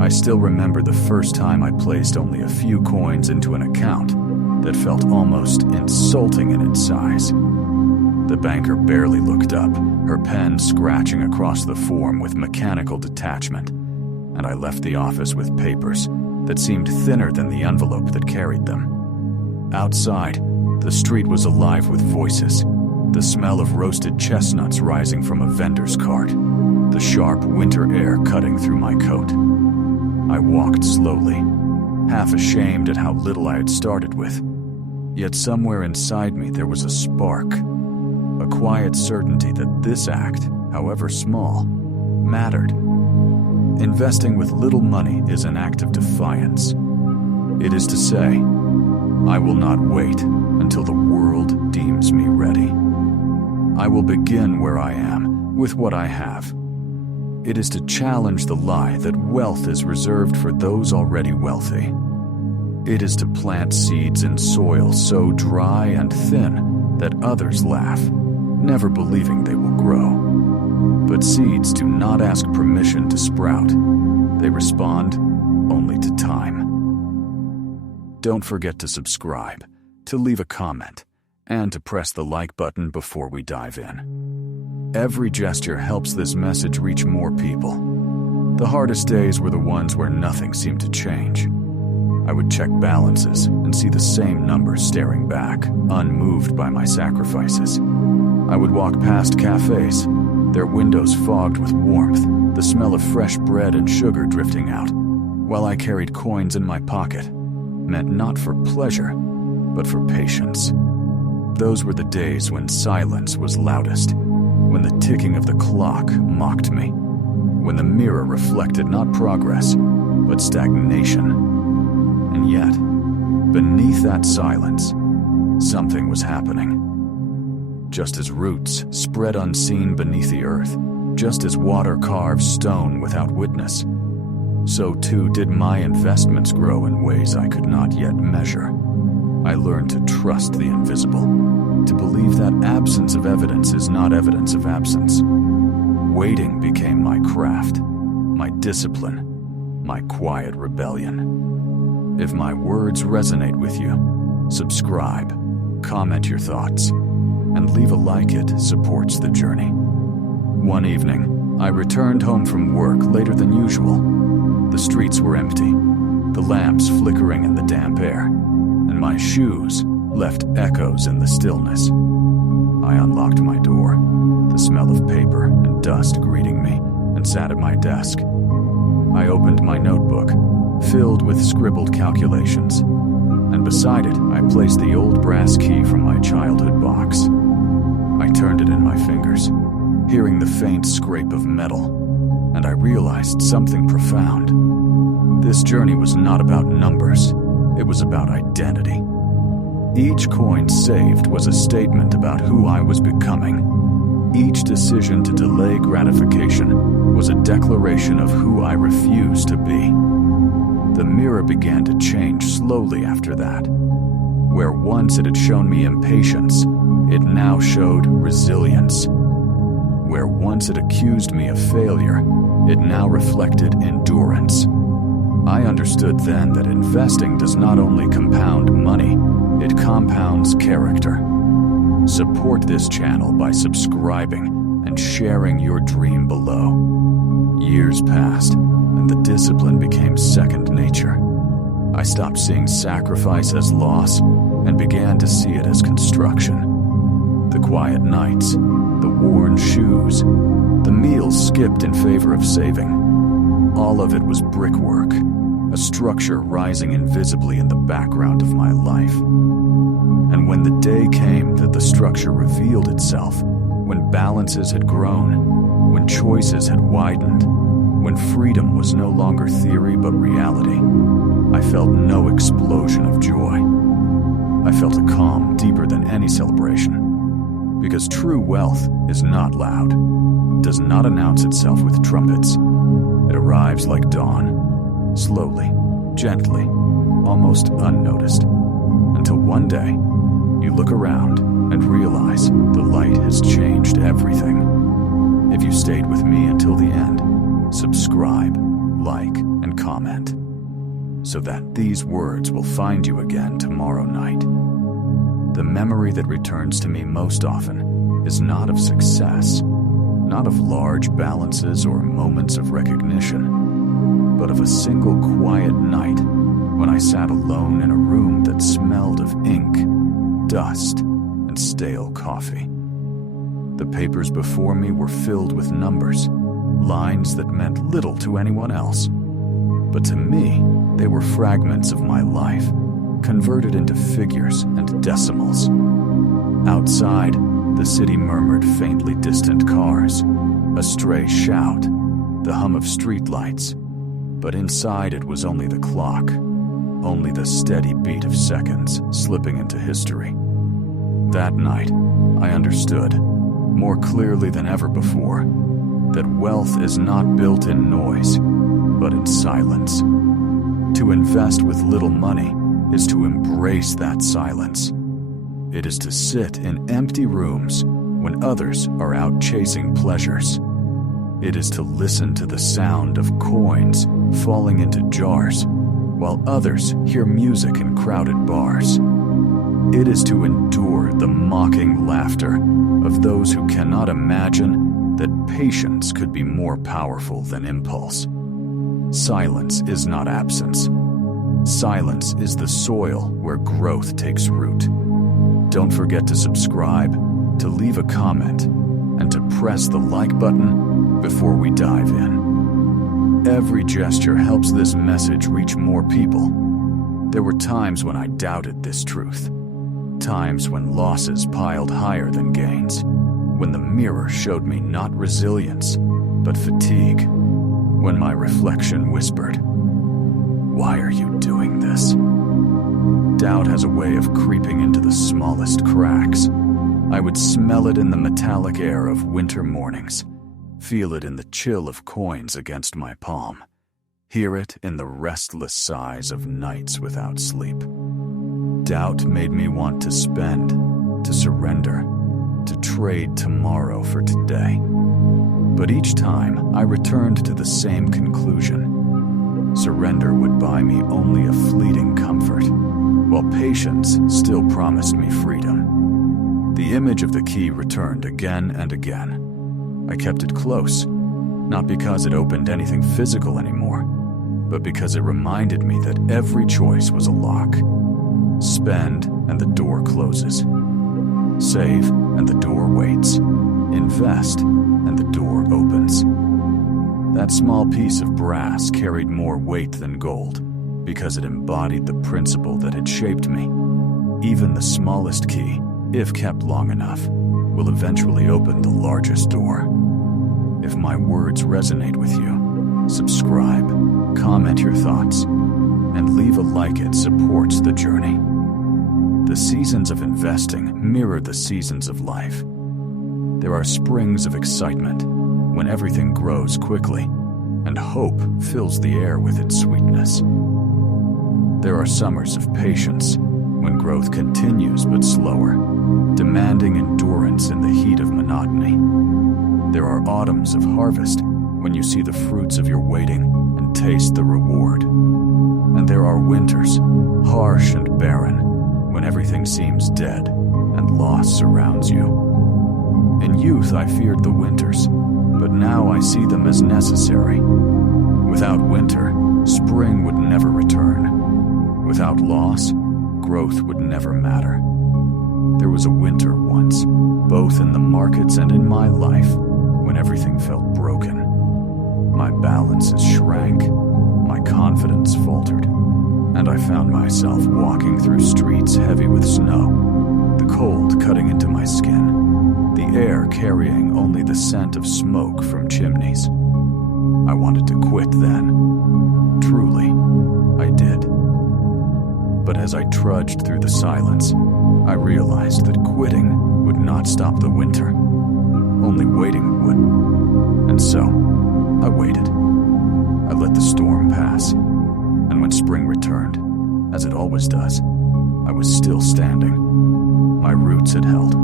I still remember the first time I placed only a few coins into an account that felt almost insulting in its size. The banker barely looked up, her pen scratching across the form with mechanical detachment, and I left the office with papers that seemed thinner than the envelope that carried them. Outside, the street was alive with voices, the smell of roasted chestnuts rising from a vendor's cart, the sharp winter air cutting through my coat. I walked slowly, half ashamed at how little I had started with. Yet somewhere inside me there was a spark, a quiet certainty that this act, however small, mattered. Investing with little money is an act of defiance. It is to say, I will not wait until the world deems me ready. I will begin where I am, with what I have. It is to challenge the lie that wealth is reserved for those already wealthy. It is to plant seeds in soil so dry and thin that others laugh, never believing they will grow. But seeds do not ask permission to sprout. They respond only to time. Don't forget to subscribe, to leave a comment, and to press the like button before we dive in. Every gesture helps this message reach more people. The hardest days were the ones where nothing seemed to change. I would check balances and see the same numbers staring back, unmoved by my sacrifices. I would walk past cafes, their windows fogged with warmth, the smell of fresh bread and sugar drifting out, while I carried coins in my pocket, meant not for pleasure, but for patience. Those were the days when silence was loudest, when the ticking of the clock mocked me, when the mirror reflected not progress, but stagnation. And yet, beneath that silence, something was happening. Just as roots spread unseen beneath the earth, just as water carves stone without witness, so too did my investments grow in ways I could not yet measure. I learned to trust the invisible, to believe that absence of evidence is not evidence of absence. Waiting became my craft, my discipline, my quiet rebellion. If my words resonate with you, subscribe, comment your thoughts, and leave a like. It supports the journey. One evening, I returned home from work later than usual. The streets were empty, the lamps flickering in the damp air, and my shoes left echoes in the stillness. I unlocked my door, the smell of paper and dust greeting me, and sat at my desk. I opened my notebook, filled with scribbled calculations, and beside it I placed the old brass key from my childhood box. I turned it in my fingers, hearing the faint scrape of metal, and I realized something profound. This journey was not about numbers, it was about identity. Each coin saved was a statement about who I was becoming. Each decision to delay gratification was a declaration of who I refused to be. The mirror began to change slowly after that. Where once it had shown me impatience, it now showed resilience. Where once it accused me of failure, it now reflected endurance. I understood then that investing does not only compound money, it compounds character. Support this channel by subscribing and sharing your dream below. Years passed, and the discipline became second nature. I stopped seeing sacrifice as loss and began to see it as construction. The quiet nights, the worn shoes, the meals skipped in favor of saving. All of it was brickwork, a structure rising invisibly in the background of my life. And when the day came that the structure revealed itself, when balances had grown, when choices had widened, when freedom was no longer theory but reality, I felt no explosion of joy. I felt a calm deeper than any celebration. Because true wealth is not loud, does not announce itself with trumpets. It arrives like dawn, slowly, gently, almost unnoticed, until one day you look around and realize the light has changed everything. If you stayed with me until the end, subscribe, like, and comment, so that these words will find you again tomorrow night. The memory that returns to me most often is not of success, not of large balances or moments of recognition, but of a single quiet night when I sat alone in a room that smelled of ink, dust, and stale coffee. The papers before me were filled with numbers, lines that meant little to anyone else. But to me, they were fragments of my life, converted into figures and decimals. Outside, the city murmured faintly distant cars, a stray shout, the hum of streetlights. But inside it was only the clock, only the steady beat of seconds slipping into history. That night, I understood, more clearly than ever before, that wealth is not built in noise, but in silence. To invest with little money is to embrace that silence. It is to sit in empty rooms when others are out chasing pleasures. It is to listen to the sound of coins falling into jars while others hear music in crowded bars. It is to endure the mocking laughter of those who cannot imagine that patience could be more powerful than impulse. Silence is not absence. Silence is the soil where growth takes root. Don't forget to subscribe, to leave a comment, and to press the like button before we dive in. Every gesture helps this message reach more people. There were times when I doubted this truth. Times when losses piled higher than gains. When the mirror showed me not resilience, but fatigue. When my reflection whispered, "Why are you doing this?" Doubt has a way of creeping into the smallest cracks. I would smell it in the metallic air of winter mornings, feel it in the chill of coins against my palm, hear it in the restless sighs of nights without sleep. Doubt made me want to spend, to surrender, to trade tomorrow for today. But each time, I returned to the same conclusion. Surrender would buy me only a fleeting comfort, while patience still promised me freedom. The image of the key returned again and again. I kept it close, not because it opened anything physical anymore, but because it reminded me that every choice was a lock. Spend, and the door closes. Save, and the door waits. Invest, and the door opens. That small piece of brass carried more weight than gold, because it embodied the principle that had shaped me. Even the smallest key, if kept long enough, will eventually open the largest door. If my words resonate with you, subscribe, comment your thoughts, and leave a like. It supports the journey. The seasons of investing mirror the seasons of life. There are springs of excitement when everything grows quickly and hope fills the air with its sweetness. There are summers of patience when growth continues but slower, demanding endurance in the heat of monotony. There are autumns of harvest when you see the fruits of your waiting and taste the reward. And there are winters, harsh and barren, when everything seems dead and loss surrounds you. In youth, I feared the winters, but now I see them as necessary. Without winter, spring would never return. Without loss, growth would never matter. There was a winter once, both in the markets and in my life, when everything felt broken. My balances shrank, my confidence faltered, and I found myself walking through streets heavy with snow, the cold cutting into my skin, the air carrying only the scent of smoke from chimneys. I wanted to quit then. Truly, I did. But as I trudged through the silence, I realized that quitting would not stop the winter. Only waiting would. And so, I waited. I let the storm pass. And when spring returned, as it always does, I was still standing. My roots had held.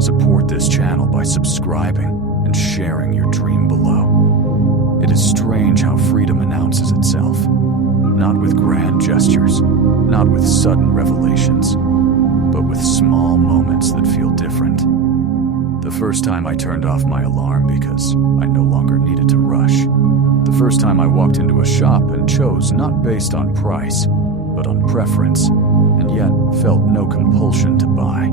Support this channel by subscribing and sharing your dream below. It is strange how freedom announces itself. Not with grand gestures, not with sudden revelations, but with small moments that feel different. The first time I turned off my alarm because I no longer needed to rush. The first time I walked into a shop and chose not based on price, but on preference, and yet felt no compulsion to buy.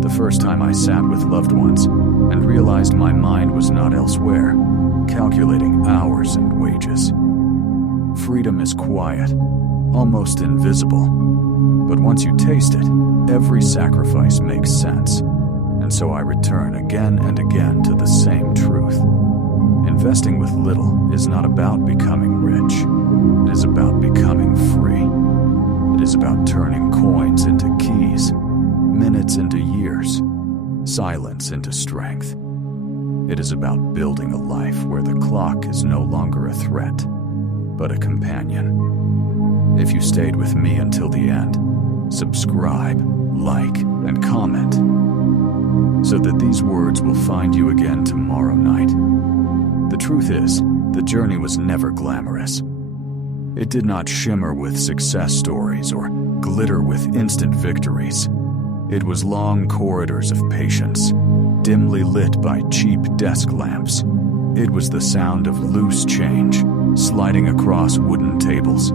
The first time I sat with loved ones and realized my mind was not elsewhere, calculating hours and wages. Freedom is quiet, almost invisible, but once you taste it, every sacrifice makes sense. And so I return again and again to the same truth. Investing with little is not about becoming rich. It is about becoming free. It is about turning coins into keys, minutes into years, silence into strength. It is about building a life where the clock is no longer a threat, but a companion. If you stayed with me until the end, subscribe, like, and comment, so that these words will find you again tomorrow night. The truth is, the journey was never glamorous. It did not shimmer with success stories or glitter with instant victories. It was long corridors of patience, dimly lit by cheap desk lamps. It was the sound of loose change sliding across wooden tables,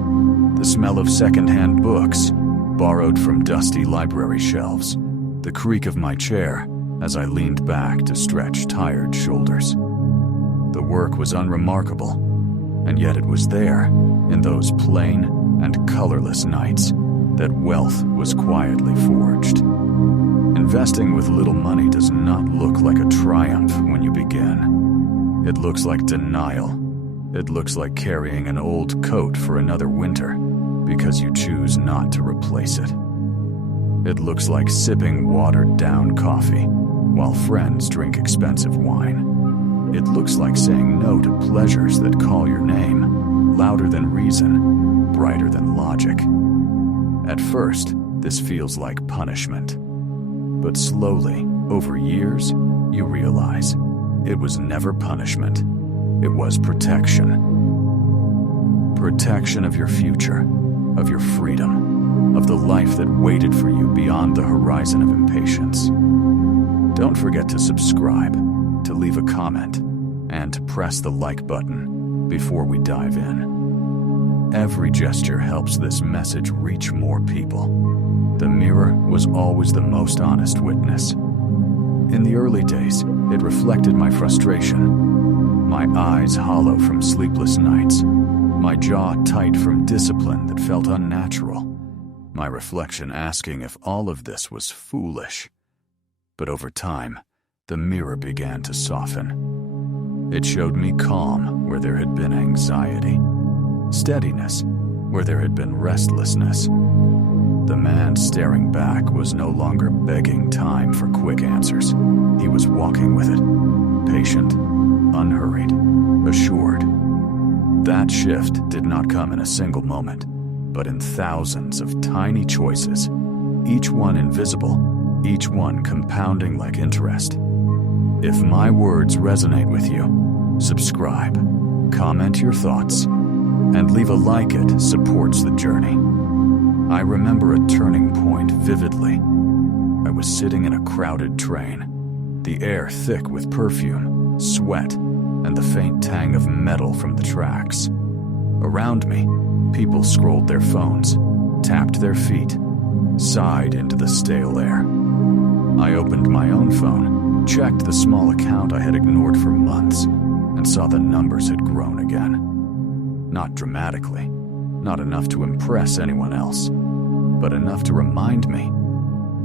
the smell of secondhand books borrowed from dusty library shelves, the creak of my chair as I leaned back to stretch tired shoulders. The work was unremarkable, and yet it was there, in those plain and colorless nights, that wealth was quietly forged. Investing with little money does not look like a triumph when you begin. It looks like denial. It looks like carrying an old coat for another winter because you choose not to replace it. It looks like sipping watered-down coffee while friends drink expensive wine. It looks like saying no to pleasures that call your name, louder than reason, brighter than logic. At first, this feels like punishment. But slowly, over years, you realize it was never punishment. It was protection. Protection of your future, of your freedom, of the life that waited for you beyond the horizon of impatience. Don't forget to subscribe, to leave a comment, and to press the like button before we dive in. Every gesture helps this message reach more people. The mirror was always the most honest witness. In the early days, it reflected my frustration, my eyes hollow from sleepless nights, my jaw tight from discipline that felt unnatural, my reflection asking if all of this was foolish. But over time, the mirror began to soften. It showed me calm where there had been anxiety, steadiness where there had been restlessness. The man staring back was no longer begging time for quick answers. He was walking with it, patient, unhurried, assured. That shift did not come in a single moment, but in thousands of tiny choices, each one invisible, each one compounding like interest. If my words resonate with you, subscribe, comment your thoughts, and leave a like. It supports the journey. I remember a turning point vividly. I was sitting in a crowded train, the air thick with perfume, sweat, and the faint tang of metal from the tracks. Around me, people scrolled their phones, tapped their feet, sighed into the stale air. I opened my own phone, checked the small account I had ignored for months, and saw the numbers had grown again. Not dramatically, not enough to impress anyone else, but enough to remind me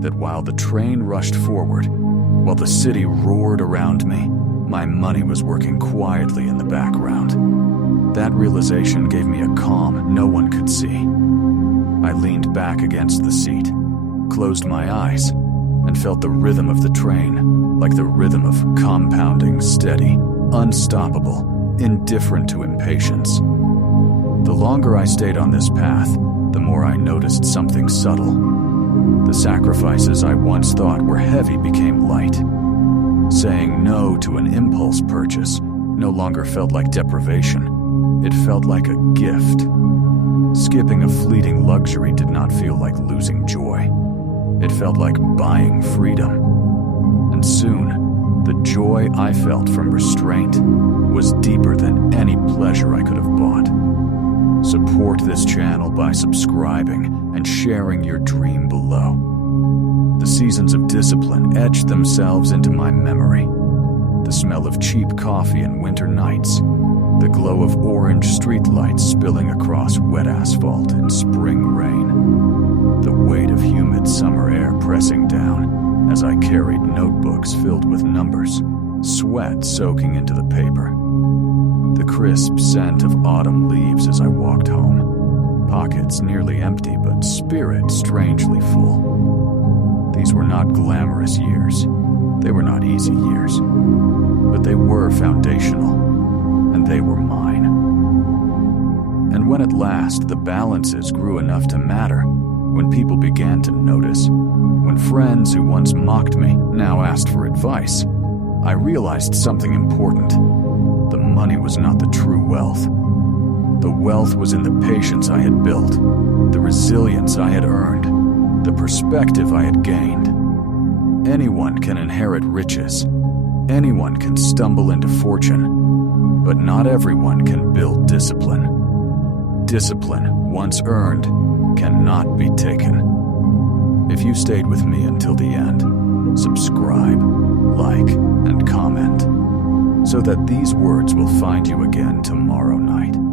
that while the train rushed forward, while the city roared around me, my money was working quietly in the background. That realization gave me a calm no one could see. I leaned back against the seat, closed my eyes, and felt the rhythm of the train, like the rhythm of compounding, steady, unstoppable, indifferent to impatience. The longer I stayed on this path, the more I noticed something subtle. The sacrifices I once thought were heavy became light. Saying no to an impulse purchase no longer felt like deprivation. It felt like a gift. Skipping a fleeting luxury did not feel like losing joy. It felt like buying freedom. And soon, the joy I felt from restraint was deeper than any pleasure I could have bought. Support this channel by subscribing and sharing your dream below. The seasons of discipline etched themselves into my memory. The smell of cheap coffee in winter nights, the glow of orange streetlights spilling across wet asphalt in spring rain, the weight of humid summer air pressing down as I carried notebooks filled with numbers, sweat soaking into the paper. The crisp scent of autumn leaves as I walked home, pockets nearly empty but spirit strangely full. These were not glamorous years. They were not easy years. But they were foundational, and they were mine. And when at last the balances grew enough to matter, when people began to notice, when friends who once mocked me now asked for advice, I realized something important. The money was not the true wealth. The wealth was in the patience I had built, the resilience I had earned, the perspective I had gained. Anyone can inherit riches. Anyone can stumble into fortune. But not everyone can build discipline. Discipline, once earned, cannot be taken. If you stayed with me until the end, subscribe, like, and comment, so that these words will find you again tomorrow night.